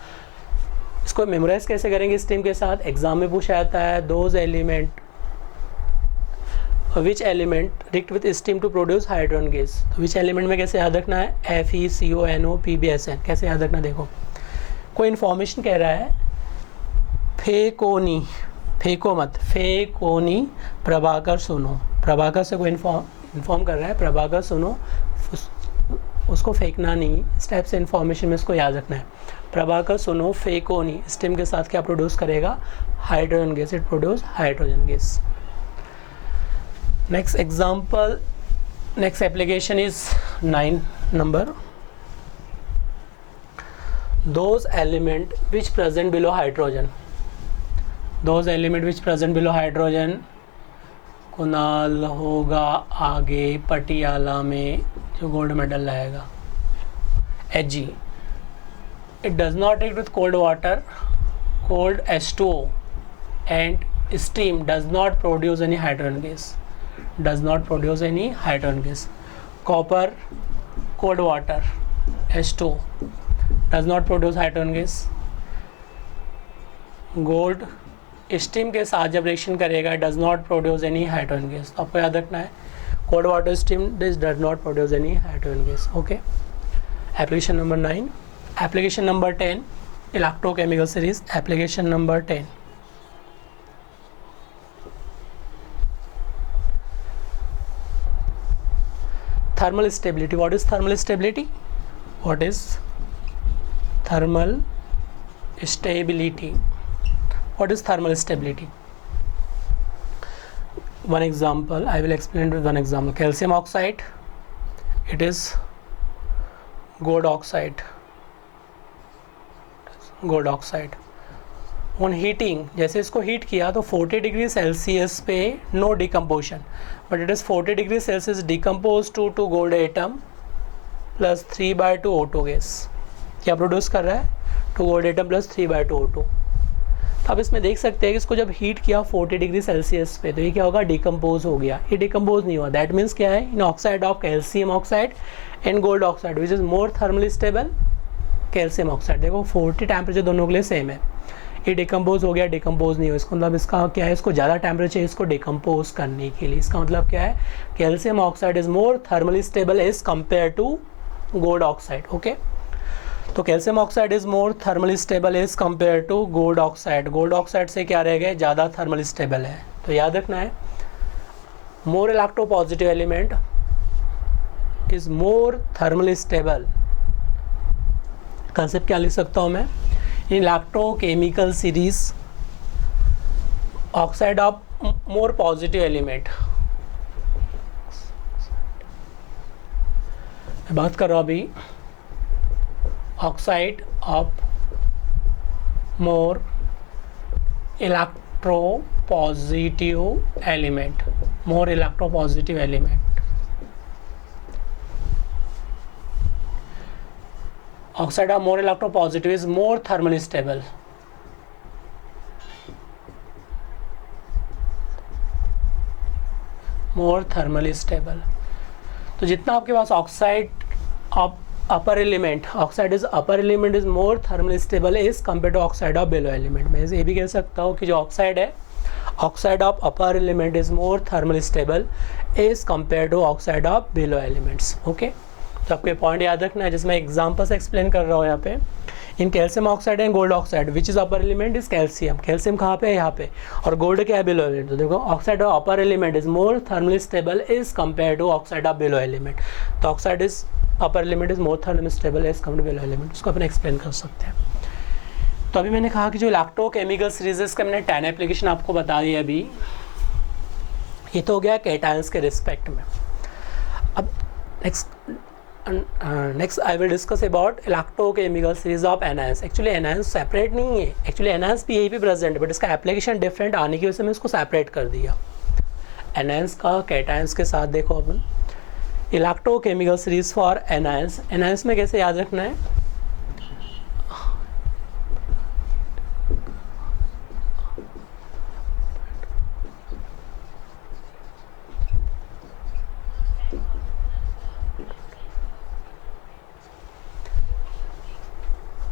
इसको मेमोराइज कैसे करेंगे स्टीम के साथ? एग्जाम में पूछा जाता है those element which element react with steam to produce hydrogen gas. तो विच एलिमेंट में कैसे याद रखना है? FeCO PbSN. कैसे याद रखना? देखो, कोई इन्फॉर्मेशन कह रहा है फेकोनी, फेको मत, फेकोनी प्रभाकर सुनो. प्रभाकर से कोई इन्फॉर्म कर रहा है, प्रभाकर सुनो, उसको फेंकना नहीं. इस टाइप से इन्फॉर्मेशन में इसको याद रखना है. प्रभाकर सुनो फेकोनी स्टीम के साथ क्या प्रोड्यूस करेगा? Hydrogen gas. It produce hydrogen gas. Next example, next application is 9 number. Those element which present below hydrogen, those element which present below hydrogen. Kunal होगा आगे पटियाला में जो गोल्ड मेडल लाएगा. Hg. It does not react with cold water, cold H2O, and steam does not produce any hydrogen gas. Does not produce any hydrogen gas. Copper, cold water, H2O, does not produce hydrogen gas. Gold steam के साथ जब reaction करेगा does not produce any hydrogen gas. तो आपको याद रखना है cold water steam this does not produce any hydrogen gas. Okay, application number 9. Application number 10, electrochemical series. Application number 10, thermal stability. What is thermal stability? What is thermal stability? What is thermal stability? One example, I will explain with one example. Calcium oxide, it is gold oxide. Gold oxide. On heating, जैसे इसको heat किया तो 40 degree Celsius पे no decomposition, but it is 40 degree Celsius decompose to gold atom plus 3/2 O2 gas. क्या produce कर रहा है? 2 gold atom plus 3/2 O2. तो आप इसमें देख सकते हैं कि इसको जब हीट किया 40 डिग्री सेल्सियस पे तो ये क्या होगा? डिकम्पोज हो गया. ये डिकम्पोज नहीं हुआ. दैट मीन्स क्या है? In oxide of calcium oxide and gold oxide which is more thermally stable calcium oxide. देखो 40 टेम्परेचर दोनों के लिए सेम है. ये डिकम्पोज हो गया, डिकम्पोज नहीं हो. इसका मतलब इसका क्या है? इसको ज़्यादा टेम्परेचर इसको डिकम्पोज करने के लिए. इसका मतलब क्या है? Calcium oxide is more thermally stable as compare to gold oxide. Okay, तो calcium oxide is more thermally stable as compare to gold oxide. Gold oxide से क्या रहेगा? ज़्यादा थर्मली स्टेबल है. तो याद रखना है मोर electropositive element is more thermally stable. Concept क्या लिख सकता हूँ मैं? Electrochemical series oxide of more positive element. मैं बात कर रहा हूँ अभी oxide of more electropositive element. More electropositive element. Oxide of more electropositive is more thermally stable. More thermally stable. तो जितना आपके पास oxide of upper element, oxide is upper element is more thermally stable as compare to oxide of below element. मैं ये भी कह सकता हूँ कि जो ऑक्साइड है, oxide of upper element is more thermally stable as compare to oxide of below elements. Okay, तो आपको ये पॉइंट याद रखना है जिसमें एग्जाम्पल से एक्सप्लेन कर रहा हूँ. यहाँ पे in calcium oxide and gold oxide which is upper element is calcium. Calcium कहाँ पे है? यहाँ पे. और गोल्ड क्या है? Below element. तो देखो oxide of upper element is more thermally stable is compare to oxide of below element. तो oxide is upper element is more thermally stable as compare to below element. उसको अपन explain कर सकते हैं. तो अभी मैंने कहा कि जो इलेक्ट्रोकेमिकल सीरीज का मैंने 10 एप्लीकेशन आपको बता दिया. अभी ये तो हो गया कैटायंस के रिस्पेक्ट में. अब next I will discuss about electrochemical series of anions. Actually anions separate नहीं है. एक्चुअली एनायंस भी यही पे प्रेजेंट है, बट इसका एप्लीकेशन डिफरेंट आने की वजह से मैं इसको सेपरेट कर दिया. एनायंस का कैटायंस के साथ देखो अपन electrochemical series for anions. Anions में कैसे याद रखना है,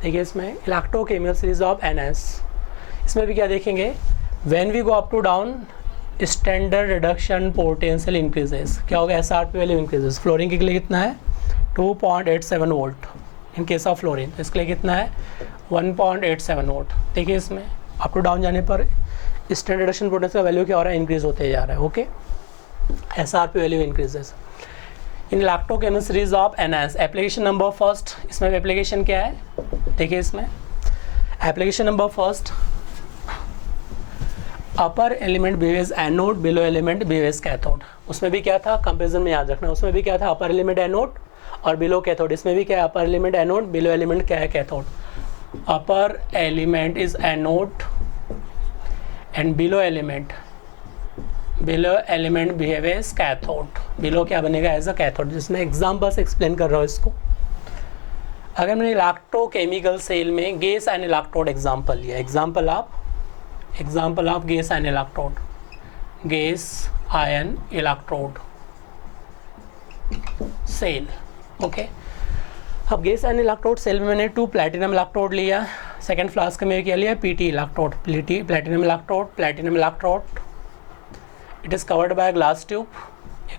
देखिए इसमें इलेक्ट्रोकेमिकल सीरीज ऑफ एनायंस, इसमें भी क्या देखेंगे, when we go up to down standard reduction potential increases, क्या होगा, एसआरपी वैल्यू इंक्रीजेस। फ्लोरीन के लिए कितना है 2.87 volt in case of fluorine, तो इसके लिए कितना है 1.87 वोल्ट। देखिए इसमें अप टू डाउन जाने पर स्टैंडर्ड रिडक्शन पोटेंशियल का वैल्यू क्या हो रहा है, इंक्रीज होते जा रहा है। Okay, SRP value increases in electrochemical series of anions. Application number first, इसमें एप्लीकेशन क्या है, देखिए इसमें application number first, upper element behaves anode, below element behaves cathode. उसमें भी क्या था, कंपेरिजन में याद रखना, उसमें भी क्या था, अपर एलिमेंट एनोड और बिलो कैथोड। इसमें भी क्या है, upper element anode, below element क्या है, cathode. Upper element is anode and below element behave as cathode. Below क्या बनेगा, एज अ कैथोड। जिसमें एग्जाम्पल से एक्सप्लेन कर रहा हूँ इसको। अगर मैंने इलेक्ट्रोकेमिकल सेल में गैस एंड इलेक्ट्रोड एग्जाम्पल लिया, example of gas and electrode, gas ion electrode cell. Okay, अब गैस एंड इलेक्ट्रोड सेल में मैंने 2 प्लैटिनम इलेक्ट्रोड लिया, सेकंड फ्लास्क में क्या लिया, PT electrode, platinum electrode. It is covered by glass tube,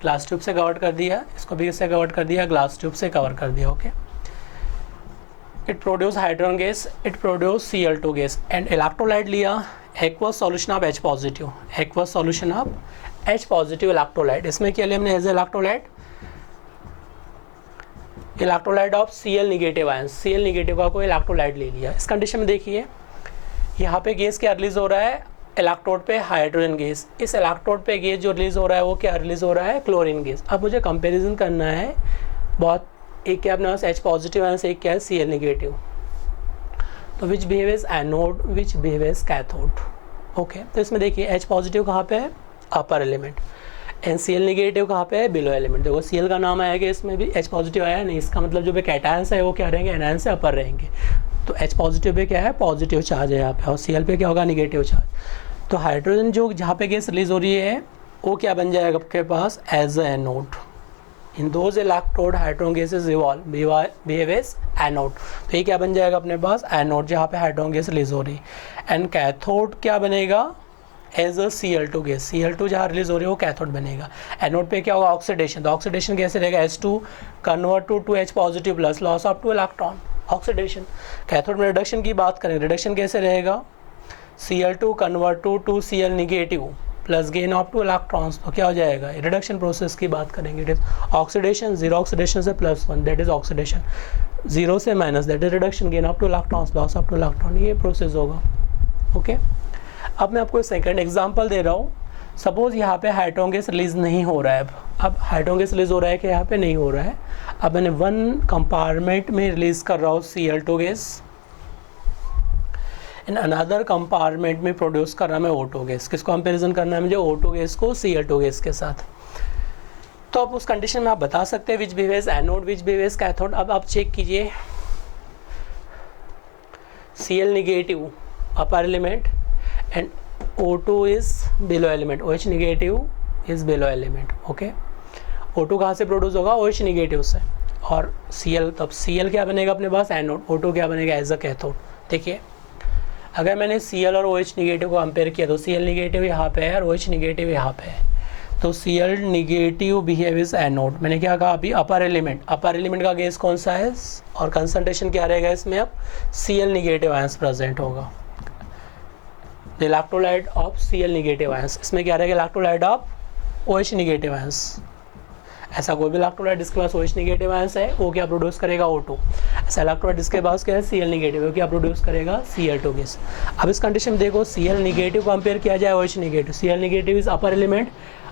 glass tube से cover कर दिया, इसको भी इससे कवर कर दिया, ग्लास ट्यूब से कवर कर दिया। Okay, it produce hydrogen gas, it produce Cl2 gas. And electrolyte लिया, aqueous solution of H positive, aqueous solution of H positive electrolyte. इसमें क्या लिया हमने as electrolyte of Cl negative ion, Cl negative का कोई electrolyte ले लिया। इस कंडीशन में देखिए यहाँ पे गैस क्या रिलीज हो रहा है, इलेक्ट्रोड पे हाइड्रोजन गैस। इस इलेक्ट्रोड पे गैस जो रिलीज हो रहा है वो क्या रिलीज हो रहा है, क्लोरीन गैस। अब मुझे कंपैरिजन करना है बहुत, एक क्या अपने पास H पॉजिटिव आयन से, एक क्या है Cl निगेटिव। तो विच बिहेव एज एनोड, विच बिहेव एज कैथोड। ओके, तो इसमें देखिए H पॉजिटिव कहाँ पे है, upper element, and Cl negative कहाँ पे है, बिलो एलिमेंट। देखो Cl का नाम आएगा, इसमें भी H पॉजिटिव आया नहीं, इसका मतलब जो भी कैटायंस है वो क्या रहेंगे, एनायन से अपर रहेंगे। तो H पॉजिटिव पे क्या है, पॉजिटिव चार्ज है यहाँ पे, और Cl पे क्या होगा, निगेटिव चार्ज। तो हाइड्रोजन जो जहाँ पे गैस रिलीज हो रही है वो क्या बन जाएगा आपके पास, as a anode. In those electrode hydrogen gases behave as anode. तो ये क्या बन जाएगा अपने पास, एनोड, जहाँ पे हाइड्रोजन गैस रिलीज हो रही है। एंड कैथोड क्या बनेगा, एज अ Cl2 गैस, Cl2 जहाँ रिलीज हो रही है वो कैथोड बनेगा। एनोड पे क्या होगा, ऑक्सीडेशन। तो ऑक्सीडेशन कैसे रहेगा, H2 convert to 2H positive plus, loss of 2 electron, oxidation. Cathode में रिडक्शन की बात करें, रिडक्शन कैसे रहेगा, Cl2 convert to 2Cl negative plus gain of 2 electrons. तो क्या हो जाएगा, रिडक्शन प्रोसेस की बात करेंगे, इट इज ऑक्सीडेशन, 0 ऑक्सीडेशन से +1 दैट इज ऑक्सीडेशन, 0 से minus that is reduction, gain of 2 electrons, loss of 2 electron, ये प्रोसेस होगा। ओके, अब मैं आपको सेकंड एग्जांपल दे रहा हूँ। सपोज यहाँ पे हाइड्रोजन गैस रिलीज नहीं हो रहा है, अब हाइड्रोजन गैस रिलीज हो रहा है कि यहाँ पे नहीं हो रहा है। अब मैंने 1 कंपार्टमेंट में रिलीज कर रहा हूँ Cl2 gas, in another compartment में प्रोड्यूस कर रहा मैं O2 गैस। किसको कंपेरिजन करना है मुझे, O2 गैस को Cl2 गैस के साथ। तो अब उस कंडीशन में आप बता सकते हैं विच बिहेव एज एनोड, विच बिहेव एज कैथोड। अब आप चेक कीजिए, Cl negative upper element and O2 is below element, OH negative is below element. Okay, O2 कहाँ से प्रोड्यूस होगा, OH निगेटिव से, और Cl, तब Cl क्या बनेगा अपने पास, एनोड, O2 क्या बनेगा, एज अ कैथोड। देखिए अगर मैंने Cl और OH निगेटिव को कंपेयर किया तो Cl निगेटिव यहाँ पे है और OH निगेटिव यहाँ पे है। तो Cl negative behave is anode. मैंने क्या कहा अभी, अपर एलिमेंट का गैस कौन सा है और कंसंट्रेशन क्या रहेगा इसमें, अब Cl निगेटिव आयंस प्रेजेंट होगा, electrolyte of Cl negative ions. इसमें क्या रहेगा, electrolyte of OH negative ions. ऐसा कोई भी इलेक्ट्रोलाइट जिसके पास OH निगेटिव आयंस है वो क्या प्रोड्यूस करेगा, O2। ऐसा इलेक्ट्रोलाइट जिसके पास क्या है, Cl निगेटिव, वो क्या प्रोड्यूस करेगा, Cl2 गैस। अब इस कंडीशन में देखो Cl निगेटिव कंपेयर किया जाए OH negative, Cl negative is upper element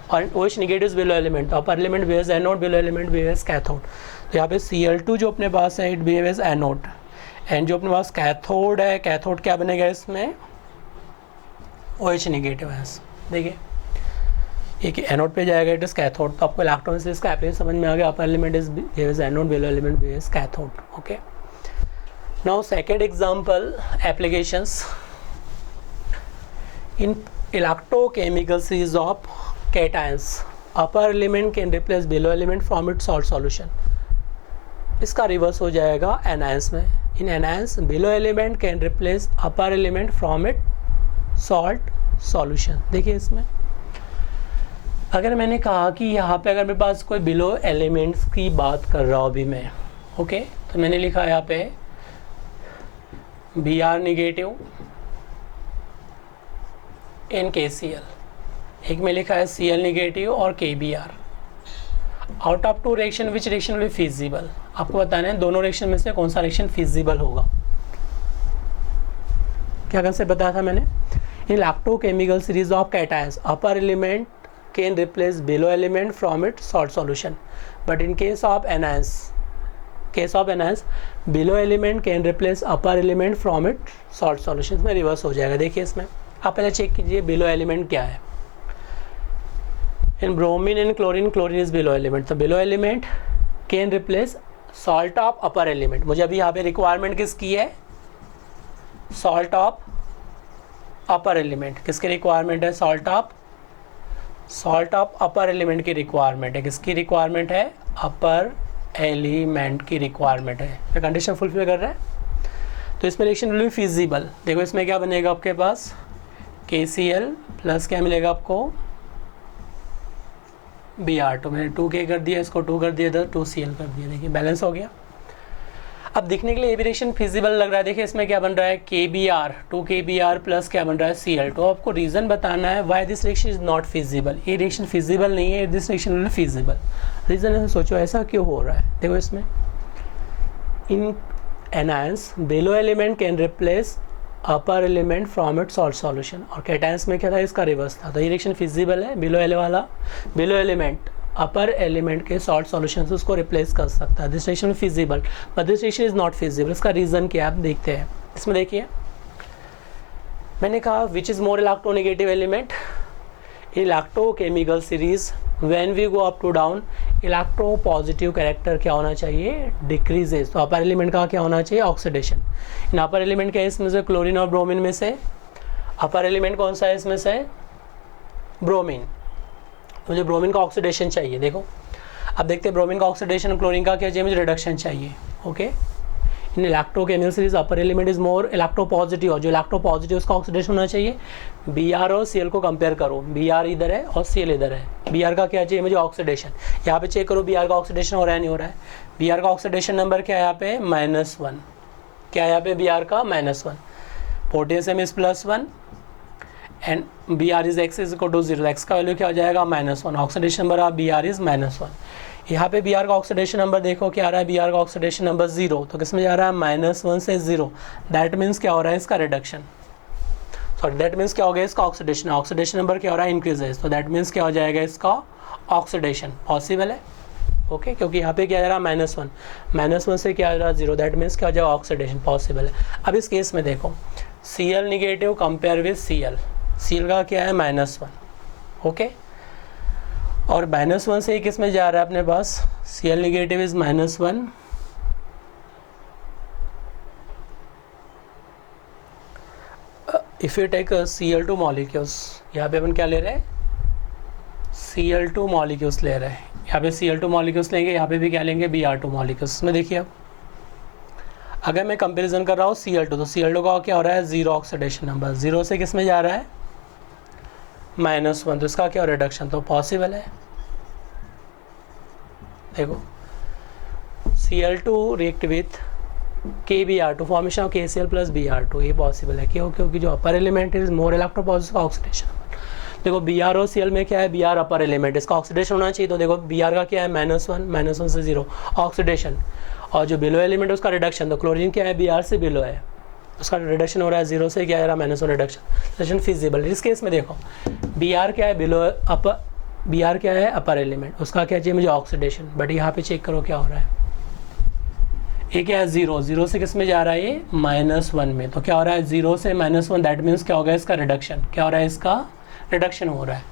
और OH negative is below element. तो upper element behaves anode, below element behaves cathode. तो यहाँ पे Cl2 जो अपने पास है इट बिहेव्स एनोड, एंड जो अपने पास कैथोड है, कैथोड क्या बनेगा इसमें, OH निगेटिव आयंस। देखिए एक एनोड पे जाएगा, इट इज कैथोड। तो आपको इलेक्ट्रोलिसिस का एप्लीकेशन समझ में आ गया। Upper element is anode, below element is cathode. Okay, now second example applications in electrochemical series of cations, upper element can replace below element from its salt solution। इसका reverse हो जाएगा anions में। in anions below element can replace upper element from its salt solution। देखिए इसमें अगर मैंने कहा कि यहाँ पे अगर मेरे पास कोई बिलो एलिमेंट्स की बात कर रहा हूँ अभी मैं, ओके, तो मैंने लिखा यहाँ पे Br निगेटिव इन KCl, एक में लिखा है Cl निगेटिव और KBr। Out of two reaction which reaction will be feasible, आपको बताना है दोनों रिएक्शन में से कौन सा रिएक्शन फिजिबल होगा। क्या कंसेप्ट बताया था मैंने? In electrochemical series of cations upper element can replace below element from it salt solution, but in case of anions below element can replace upper element from it salt solution में reverse हो जाएगा। देखिए इसमें आप पहले check कीजिए below element क्या है। In bromine and chlorine is below element, तो below element can replace salt of upper element. मुझे अभी यहाँ पे रिक्वायरमेंट किसकी है? Salt of upper element. किसकी रिक्वायरमेंट है? सॉल्ट ऑफ अपर एलिमेंट की रिक्वायरमेंट है। किसकी रिक्वायरमेंट है? अपर एलिमेंट की रिक्वायरमेंट है। तो कंडीशन फुलफिल कर रहा है, तो इसमें रिएक्शन विल बी फिजिबल। देखो इसमें क्या बनेगा आपके पास? KCl प्लस क्या मिलेगा आपको? Br2। मैंने 2K कर दिया, इसको 2 कर दिया, इधर 2Cl कर दिया। देखिए बैलेंस हो गया। अब दिखने के लिए ये भी रिएक्शन फिजिबल लग रहा है। देखिए इसमें क्या बन रहा है? KBr 2KBr प्लस क्या बन रहा है? Cl2। आपको रीज़न बताना है why this reaction is not feasible. ये रिएक्शन फिजिबल नहीं है, this reaction will be feasible. Reason है, सोचो ऐसा क्यों हो रहा है। देखो इसमें in anions below element can replace upper element from it salt solution, और कैटायंस में क्या था? इसका रिवर्स था। तो ये रिएक्शन फिजिबल है। बिलो एलिमेंट अपर एलिमेंट के सॉल्ट सॉल्यूशन से उसको रिप्लेस कर सकता है। This reaction feasible, but this reaction is not feasible. इसका रीज़न क्या है आप देखते हैं। इसमें देखिए मैंने कहा which is more electronegative element. Electrochemical series when we go up to down, electropositive character क्या होना चाहिए? डिक्रीजेज। तो अपर एलिमेंट का क्या होना चाहिए? ऑक्सीडेशन। इन अपर एलिमेंट क्या है इसमें से? क्लोरीन और ब्रोमीन में से अपर एलिमेंट कौन सा है इसमें से? ब्रोमीन। मुझे ब्रोमीन का ऑक्सीडेशन चाहिए। देखो अब देखते हैं ब्रोमीन का ऑक्सीडेशन, क्लोरीन का क्या चाहिए? मुझे रिडक्शन चाहिए। Okay, in electrochemical series upper element is more electropositive, और जो इलेक्ट्रोपॉजिटिव उसका ऑक्सीडेशन होना चाहिए। Br और Cl को कंपेयर करो, Br इधर है और Cl इधर है। Br का क्या चाहिए मुझे? ऑक्सीडेशन। यहाँ पे चेक करो Br का ऑक्सीडेशन हो रहा है नहीं हो रहा है? Br का ऑक्सीडेशन नंबर क्या है यहाँ पे? -1। क्या है यहाँ पे? Br का -1। Potassium is +1 and Br is x is equal to 0। x का वैल्यू क्या हो जाएगा? -1। Oxidation number of Br is -1। यहाँ पे Br का ऑक्सीडेशन नंबर देखो क्या आ रहा है? Br का ऑक्सीडेशन नंबर 0। तो किस में जा रहा है? -1 से 0। दैट मीन्स क्या हो रहा है? इसका रिडक्शन। सॉरी, दैट मीन्स क्या हो गया? इसका ऑक्सीडेशन। ऑक्सीडेशन नंबर क्या हो रहा है? इंक्रीजेज। तो दैट मीन्स क्या हो जाएगा? इसका ऑक्सीडेशन। पॉसिबल है। ओके, क्योंकि यहाँ पे क्या जा रहा है? -1। -1 से क्या आ रहा है? 0। दैट मीन्स क्या हो जाएगा? ऑक्सीडेशन। पॉसिबल है। अब इस केस में देखो Cl negative compare with Cl। Cl का क्या है? -1। ओके, और -1 से किस में जा रहा है अपने पास? Cl negative is -1 if you take Cl2 molecules. यहाँ पे अपन क्या ले रहे हैं? Cl2 मॉलिक्यूल्स ले रहे हैं। यहाँ पे Cl2 मॉलिक्यूल्स लेंगे, यहाँ पे भी क्या लेंगे? Br2 molecules. में देखिए अब अगर मैं कंपैरिजन कर रहा हूँ Cl2, तो Cl2 का क्या हो रहा है? 0 ऑक्सीडेशन नंबर। 0 से किस में जा रहा है? -1। तो इसका क्या रिडक्शन? तो पॉसिबल है। देखो Cl2 react with KBr2 formation of KCl plus Br2, ये पॉसिबल है। क्यों? क्योंकि जो upper element is more electropositive oxidation. देखो Br और Cl में क्या है? Br अपर एलिमेंट, इसका ऑक्सीडेशन होना चाहिए। तो देखो Br का क्या है? -1 से 0 ऑक्सीडेशन, और जो बिलो एलिमेंट है उसका रिडक्शन। तो क्लोरीन क्या है? Br से बिलो है, उसका रिडक्शन हो रहा है 0 से क्या आ रहा है? -1 रिडक्शन फिजिबल। इस केस में देखो Br क्या है? बिलो अपर। Br क्या है? अपर एलिमेंट, उसका क्या चाहिए मुझे? ऑक्सीडेशन। बट यहाँ पे चेक करो क्या हो रहा है? ये क्या है? 0 से किस में जा रहा है? ये -1 में। तो क्या हो रहा है? 0 से -1, दैट मीन्स क्या हो गया? इसका रिडक्शन। क्या हो रहा है? इसका रिडक्शन हो रहा है।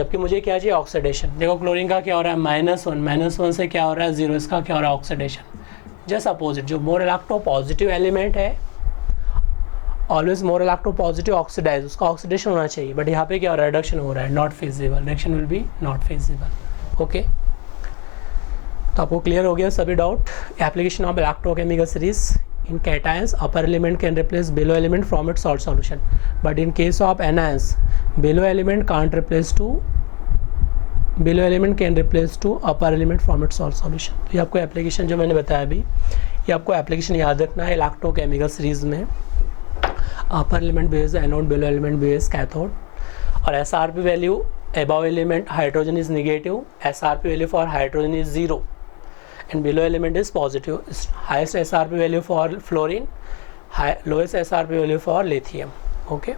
जबकि मुझे क्या चाहिए, ऑक्सीडेशन। देखो क्लोरीन का क्या हो रहा है, -1 से क्या हो रहा है 0, इसका क्या हो रहा है, ऑक्सीडेशन। जस्ट अपोजिट, जो मोर इलेक्ट्रो पॉजिटिव एलिमेंट है, always more electropositive oxidise, उसका ऑक्सीडेशन होना चाहिए, बट यहाँ पे क्या हो रहा है, रिडक्शन हो रहा है, not feasible, reduction will be not feasible. Okay, तो आपको क्लियर हो गया सभी doubt. Application of electrochemical series in cations, upper element can replace below element from its salt solution, but in case of anions, below element can replace to upper element from its salt solution। तो ये आपको application जो मैंने बताया अभी, ये आपको application याद रखना है इलेक्ट्रोकेमिकल सीरीज में। Upper element behaves anode, below element behaves cathode, और SRP value above element hydrogen is negative, SRP value for hydrogen is 0 and below element is positive. Highest SRP value for fluorine, lowest SRP value for lithium. Okay.